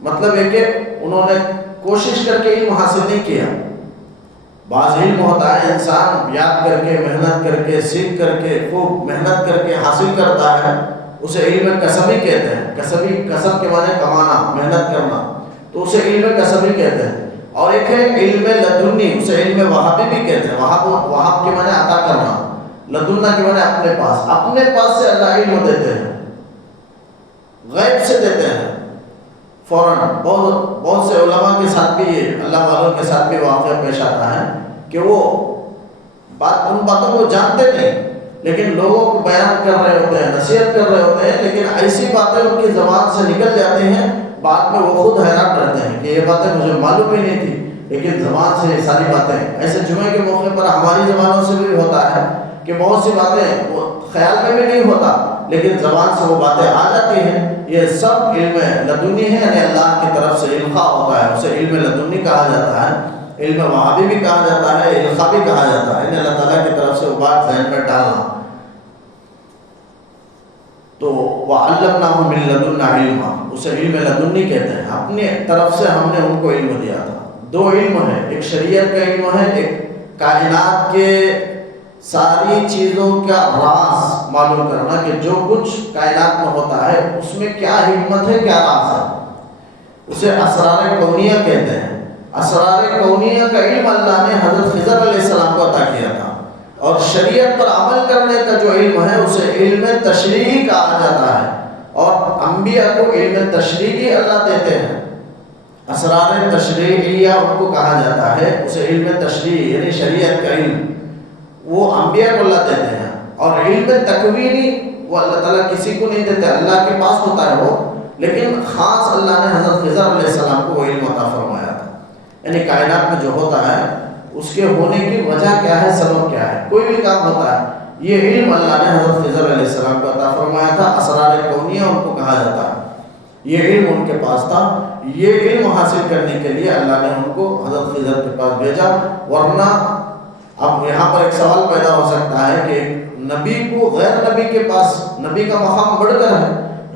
مطلب ہے کہ انہوں نے کوشش کر کے علم حاصل نہیں کیا۔ بعض علم ہوتا ہے انسان یاد کر کے، محنت کر کے، سیکھ کر کے، خوب محنت کر کے حاصل کرتا ہے، اسے علم کسبی کہتے ہیں۔ کسب کے معنی کمانا، محنت کرنا، تو اسے علم کسبی کہتے ہیں۔ اور ایک ہے علم لدنی، اسے علم وہابی بھی کہتے ہیں۔ وہاب کے معنی عطا کرنا، لدنا کے معنی اپنے پاس۔ اپنے پاس سے اللہ علم دیتے ہیں، غیب سے دیتے ہیں فوراً۔ بہت سے علماء کے ساتھ بھی، یہ اللہ والوں کے ساتھ بھی واقعہ پیش آتا ہے کہ وہ ان باتوں کو جانتے نہیں، لیکن لوگوں کو بیان کر رہے ہوتے ہیں، نصیحت کر رہے ہوتے ہیں، لیکن ایسی باتیں ان کی زبان سے نکل جاتی ہیں، بعد میں وہ خود حیران رہتے ہیں کہ یہ باتیں مجھے معلوم ہی نہیں تھی، لیکن زبان سے یہ ساری باتیں۔ ایسے جمعے کے موقع پر ہماری زبانوں سے بھی ہوتا ہے کہ بہت سی باتیں وہ خیال میں بھی نہیں ہوتا، لیکن زبان سے وہ باتیں آ جاتی ہیں۔ یہ سب علم لدنی ہے، یعنی اللہ کی طرف سے القاء ہوتا ہے، اسے علم لدنی کہا جاتا ہے، علم وہابی بھی کہا جاتا ہے، القاء بھی کہا جاتا ہے، یعنی اللہ تعالیٰ کی طرف سے وہ بات ذہن میں ڈالنا۔ تو وَعَلَّمْنَاهُ مِن لَّدُنَّا عِلْمًا، اسے علم لدنی کہتے ہیں، اپنی طرف سے ہم نے ان کو علم دیا تھا۔ دو علم ہیں، ایک شریعت کا علم ہے، ایک کائنات کے ساری چیزوں کا راز معلوم کرنا کہ جو کچھ کائنات میں ہوتا ہے اس میں کیا حکمت ہے، کیا راز ہے، اسے اسرار کونیہ کہتے ہیں۔ اسرار کونیہ کا علم اللہ نے حضرت خضر علیہ السلام کو عطا کیا تھا، اور شریعت پر عمل کرنے کا جو علم ہے اسے علم تشریعی کہا جاتا ہے، اور انبیاء کو علم تشریعی اللہ دیتے ہیں۔ اسرار تشریعیہ ان کو کہا جاتا ہے، اسے علم تشریعی یعنی شریعت کا علم وہ انبیاء کو اللہ دیتے ہیں، اور علم تکوینی وہ اللہ تعالیٰ کسی کو نہیں دیتے، اللہ کے پاس ہوتا ہے وہ، لیکن خاص اللہ نے حضرت خضر علیہ السلام کو وہ علم عطا فرمایا تھا۔ یعنی کائنات میں جو ہوتا ہے اس کے ہونے کی وجہ کیا ہے، سبب کیا ہے، کوئی بھی کام ہوتا ہے، یہ علم اللہ نے حضرت خضر علیہ السلام کو عطا فرمایا تھا۔ اسرار کونیہ ان کو کہا جاتا ہے، یہ علم ان کے پاس تھا۔ یہ علم حاصل کرنے کے لیے اللہ نے ان کو حضرت خضر کے پاس بھیجا، ورنہ اب یہاں پر ایک سوال پیدا ہو سکتا ہے کہ نبی کو غیر نبی کے پاس، نبی کا مقام بڑھ کر ہے،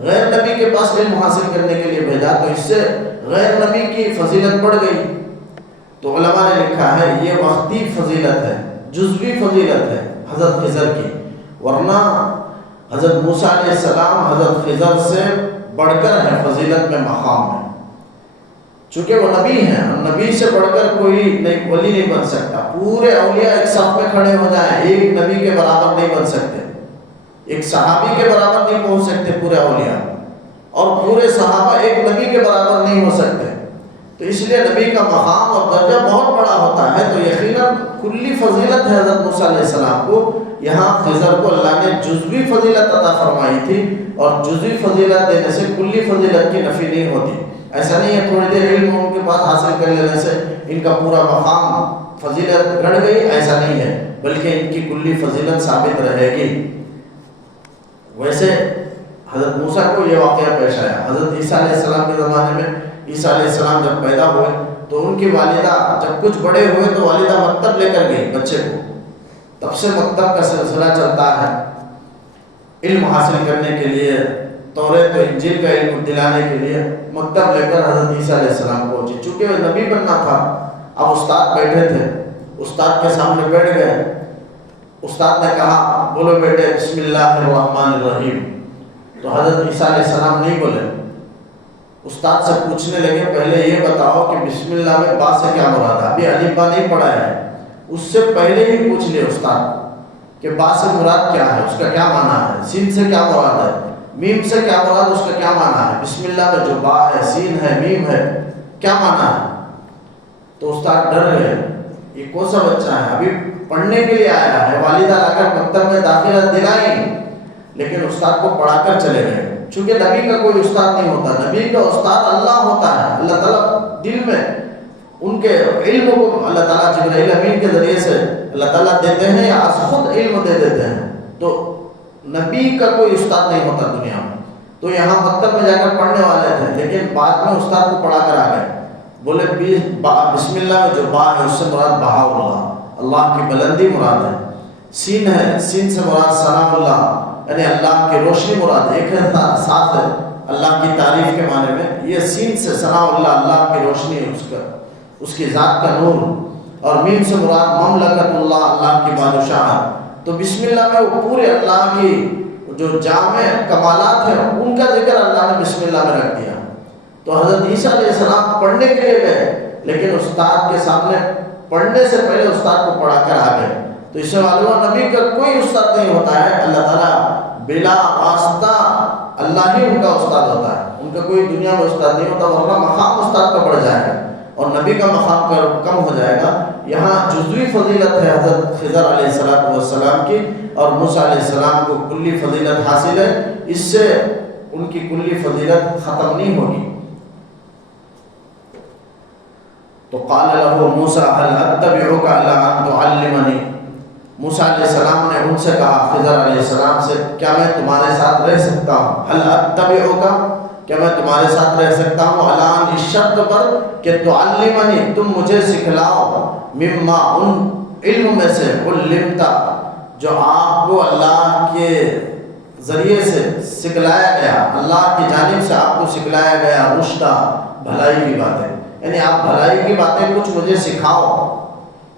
غیر نبی کے پاس علم حاصل کرنے کے لیے بھیجا، تو اس سے غیر نبی کی فضیلت بڑھ گئی۔ تو علماء نے لکھا ہے یہ وقتی فضیلت ہے، جزوی فضیلت ہے حضرت خضر کی، ورنہ حضرت موسیٰ علیہ السلام حضرت خضر سے بڑھ کر ہے فضیلت میں، مقام میں، چونکہ وہ نبی ہیں، نبی سے بڑھ کر کوئی ولی نہیں بن سکتا۔ پورے اولیاء ایک صف میں کھڑے ہو جائیں، ایک نبی کے برابر نہیں بن سکتے، ایک صحابی کے برابر نہیں پہنچ سکتے پورے اولیاء، اور پورے صحابہ ایک نبی کے برابر نہیں ہو سکتے۔ تو اس لیے نبی کا مقام اور درجہ بہت بڑا ہوتا ہے، تو یقیناً کلی فضیلت ہے حضرت موسیٰ علیہ السلام کو، یہاں خضر کو اللہ نے جزوی فضیلت عطا فرمائی تھی، اور جزوی فضیلت دینے سے کلی فضیلت کی نفی نہیں ہوتی۔ ایسا نہیں ہے تھوڑی دیر علم ان کے پاس حاصل کر لینے سے ان کا پورا مقام فضیلت گڑ گئی، ایسا نہیں ہے، بلکہ ان کی کلی فضیلت ثابت رہے گی۔ ویسے حضرت موسیٰ کو یہ واقعہ پیش آیا، حضرت عیسیٰ علیہ السلام کے زمانے میں عیسیٰ علیہ السلام جب پیدا ہوئے تو ان کی والدہ جب کچھ بڑے ہوئے تو والدہ مکتب لے کر گئی بچے کو، تب سے مکتب کا سلسلہ چلتا ہے علم حاصل کرنے کے لیے، توریت و انجیل کا علم دلانے کے لیے مکتب لے کر حضرت عیسیٰ علیہ السلام پہنچی۔ چونکہ وہ نبی بننا تھا، اب استاد بیٹھے تھے، استاد کے سامنے بیٹھ گئے، استاد نے کہا بولو بیٹے بسم اللہ الرحمن الرحیم، تو حضرت عیسیٰ علیہ السلام نہیں بولے، استاد سے پوچھنے لگے پہلے یہ بتاؤ کہ بسم اللہ میں با سے کیا مراد ہے، ابھی الف با نہیں پڑھا ہے، اس سے پہلے ہی پوچھ لیا استاد کہ با سے مراد کیا ہے، اس کا کیا معنی ہے، سین سے کیا مراد ہے، میم سے کیا مراد، اس کا کیا معنی ہے، بسم اللہ میں جو با ہے، سین ہے، میم ہے، کیا معنی ہے؟ تو استاد ڈر گئے، یہ کون سا بچہ ہے، ابھی پڑھنے کے لیے آیا ہے، والدہ لا کر مکتب میں داخلہ دلائی، لیکن استاد کو پڑھا کر چلے گئے۔ چونکہ نبی کا کوئی استاد نہیں ہوتا، نبی کا استاد اللہ ہوتا ہے، اللہ تعالیٰ دل میں ان کے علم کو اللہ تعالیٰ جبرائیل امین کے ذریعے سے اللہ تعالیٰ دیتے ہیں یا خود علم دے دیتے ہیں۔ تو نبی کا کوئی استاد نہیں ہوتا دنیا میں. تو یہاں مکتب میں جا کر پڑھنے والے تھے، لیکن بعد میں استاد کو پڑھا کر آ گئے. بولے بسم اللہ میں جو با ہے اس سے مراد بہا اللہ، اللہ کی بلندی مراد ہے. سین ہے، سین سے مراد ثناء اللہ، یعنی اللہ کی روشنی مراد ہے. ایک ہے ساتھ ہے اللہ کی تعریف کے معنی میں، یہ سین سے ثناء اللہ، اللہ کی روشنی ہے، اس کی ذات کا نور. اور میم سے مراد مملکت اللہ، اللہ کی بادشاہ. تو بسم اللہ میں وہ پورے اللہ کی جو جامع کمالات ہیں ان کا ذکر اللہ نے بسم اللہ میں رکھ دیا. تو حضرت عیسیٰ علیہ السلام پڑھنے کے لیے گئے، لیکن استاد کے سامنے پڑھنے سے پہلے استاد کو پڑھا کر آ گئے. تو اس سے معلوم نبی کا کوئی استاد نہیں ہوتا ہے، اللہ تعالیٰ بلا واسطہ اللہ ہی ان کا استاد ہوتا ہے. ان کا کوئی دنیا میں استاد نہیں ہوتا، ورنہ مقام استاد کا بڑھ جائے گا اور نبی کا مقام کم ہو جائے گا. یہاں جزوی فضیلت ہے حضرت خضر علیہ السلام کی، اور موسیٰ علیہ السلام کو کلی فضیلت حاصل ہے. اس سے ان کی کلی فضیلت ختم نہیں ہوگی. تو قال له موسیٰ هل اتبعک علی ان تعلمنی، موسیٰ علیہ السلام نے ان سے کہا، خضر علیہ السلام سے، کیا میں تمہارے ساتھ رہ سکتا ہوں؟ هل اتبعک، کیا میں تمہارے ساتھ رہ سکتا ہوں؟ علی ان، اس شرط پر کہ تعلمنی، تم مجھے سکھلاؤ، مما، ان علم میں سے، علمتا، جو آپ کو اللہ کے ذریعے سے سکھلایا گیا، اللہ کی جانب سے آپ کو سکھلایا گیا، رشدہ، بھلائی کی باتیں. یعنی آپ بھلائی کی باتیں کچھ مجھے سکھاؤ،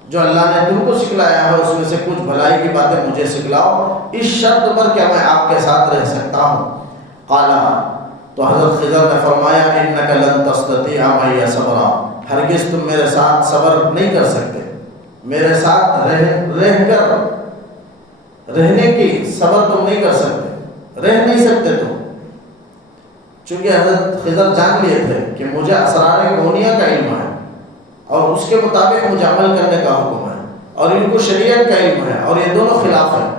جو اللہ نے تم کو سکھلایا ہے اس میں سے کچھ بھلائی کی باتیں مجھے سکھلاؤ. اس شرط پر کیا میں آپ کے ساتھ رہ سکتا ہوں؟ قال، تو حضرت خضر نے فرمایا، انک لن تستطیع معی صبرا، ہرگز تم میرے ساتھ صبر نہیں کر سکتے، میرے ساتھ رہ کر رہنے کی صبر تم نہیں کر سکتے، رہ نہیں سکتے تم. چونکہ حضرت خضر جان لیے تھے کہ مجھے اسرار کونیہ کا علم ہے اور اس کے مطابق مجھے عمل کرنے کا حکم ہے، اور ان کو شریعت کا علم ہے، اور یہ دونوں خلاف ہیں.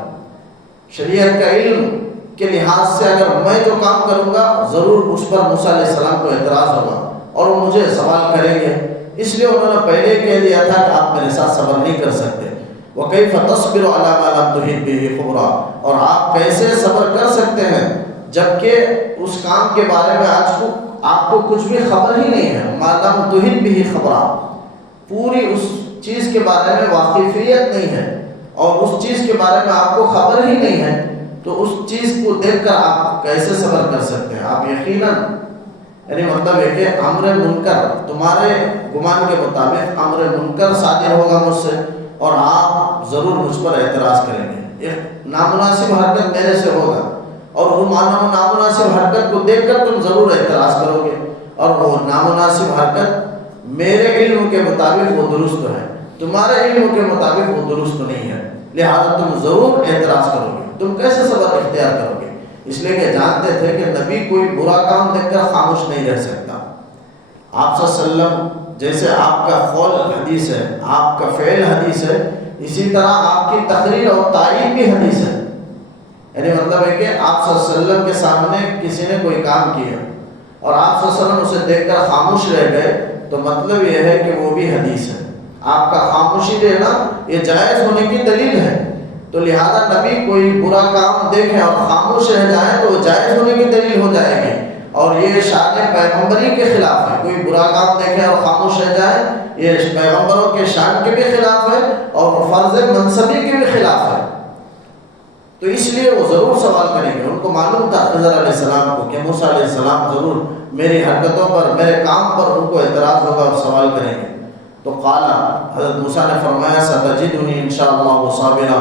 شریعت کا علم کے لحاظ سے اگر میں جو کام کروں گا ضرور اس پر موسیٰ علیہ السلام کو اعتراض ہوگا اور وہ مجھے سوال کریں گے. اس لیے انہوں نے پہلے کہہ دیا تھا کہ آپ میرے ساتھ صبر نہیں کر سکتے. وَكَيْفَ تَصْبِرُ عَلَىٰ مَا لَمْ تُحِطْ بِهِ خُبْرًا، اور آپ کیسے صبر کر سکتے ہیں جبکہ اس کام کے بارے میں آپ کو کچھ بھی خبر ہی نہیں ہے. مَا لَمْ تُحِطْ بِهِ خُبْرًا، پوری اس چیز کے بارے میں واقفیت نہیں ہے اور اس چیز کے بارے میں آپ کو خبر ہی نہیں ہے، تو اس چیز کو دیکھ کر آپ کیسے صبر کر سکتے ہیں؟ آپ یقیناً، یعنی مطلب ہے کہ امر منکر، تمہارے گمان کے مطابق امر منکر صادر ہوگا مجھ سے اور آپ ضرور مجھ پر اعتراض کریں گے. ایک نامناسب حرکت میرے سے ہوگا اور وہ نامناسب حرکت کو دیکھ کر تم ضرور اعتراض کرو گے، اور وہ نامناسب حرکت میرے علم کے مطابق وہ درست ہے، تمہارے علم کے مطابق وہ درست نہیں ہے، لہذا تم ضرور اعتراض کرو گے. تم کیسے صبر اختیار کرو گے؟ اس لیے کہ جانتے تھے کہ نبی کوئی برا کام دیکھ کر خاموش نہیں رہ سکتا. آپ صلی اللہ علیہ وسلم جیسے آپ کا قول حدیث ہے، آپ کا فعل حدیث ہے، اسی طرح آپ کی تقریر اور تائید بھی حدیث ہے. یعنی مطلب ہے کہ آپ صلی اللہ علیہ وسلم کے سامنے کسی نے کوئی کام کیا اور آپ صلی اللہ علیہ وسلم اسے دیکھ کر خاموش رہ گئے، تو مطلب یہ ہے کہ وہ بھی حدیث ہے. آپ کا خاموشی رہنا یہ جائز ہونے کی دلیل ہے. تو لہذا نبی کوئی برا کام دیکھیں اور خاموش رہ جائیں تو وہ جائز ہونے کی دلیل ہو جائے گی، اور یہ شان پیغمبری کے خلاف ہے. کوئی برا کام دیکھیں اور خاموش رہ جائیں یہ پیغمبروں کے شان کے بھی خلاف ہے اور فرض منصبی کے بھی خلاف ہے. تو اس لیے وہ ضرور سوال کریں گے. ان کو معلوم تھا خضر علیہ السلام کو کہ موسیٰ علیہ السلام ضرور میری حرکتوں پر، میرے کام پر ان کو اعتراض ہوگا اور سوال کریں گے. تو قال، حضرت موسیٰ نے فرمایا، ستجدنی انشاءاللہ صابرا،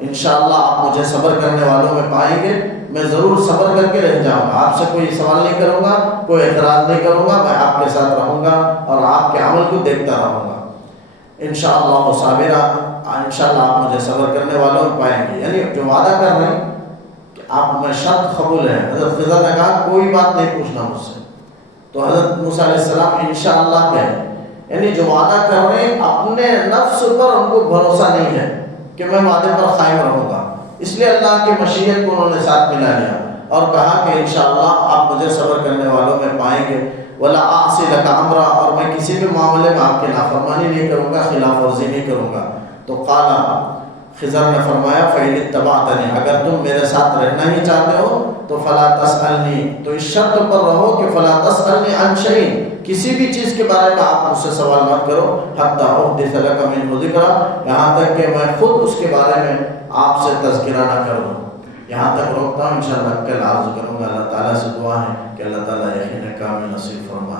انشاءاللہ آپ مجھے صبر کرنے والوں میں پائیں گے، میں ضرور صبر کر کے رہ جاؤں گا. آپ سے کوئی سوال نہیں کروں گا، کوئی اعتراض نہیں کروں گا، میں آپ کے ساتھ رہوں گا اور آپ کے عمل کو دیکھتا رہوں گا. انشاءاللہ صابرا، انشاءاللہ آپ مجھے صبر کرنے والوں میں پائیں گے. یعنی جو وعدہ کر رہے ہیں کہ آپ میں شرط قبول ہے. حضرت خضر نے کہا کوئی بات نہیں پوچھنا مجھ سے. تو حضرت موسیٰ علیہ السلام انشاءاللہ کہیں، یعنی جو وعدہ کر رہے ہیں اپنے نفس پر ان کو بھروسہ نہیں ہے کہ میں وعدے پر قائم رہوں گا، اس لیے اللہ کی مشیت کو انہوں نے ساتھ ملا لیا اور کہا کہ انشاءاللہ آپ مجھے صبر کرنے والوں میں پائیں گے. ولا اعصی لک امرا، اور میں کسی بھی معاملے میں آپ کی نافرمانی نہیں کروں گا، خلاف ورزی نہیں کروں گا. تو قال، خضر نے فرمایا فَإِنِ اتَّبَعْتَنِي، اگر تم میرے ساتھ رہنا ہی چاہتے ہو تو فَلَا تَسْأَلْنِي، تو اس شرط پر رہو کہ فَلَا تَسْأَلْنِي عَنْ شَيْءٍ، کسی بھی چیز کے بارے میں آپ مجھ سے سوال مت کرو، حَتَّى أُحْدِثَ لَكَ مِنْهُ ذِكْرًا، یہاں تک کہ میں خود اس کے بارے میں آپ سے تذکرہ نہ کروں۔ یہاں تک روکتا ہوں، انشاءاللہ کل عرض کروں گا۔ اللہ تعالیٰ سے دعا ہے کہ اللہ تعالیٰ یقین کامل نصیب فرمائے۔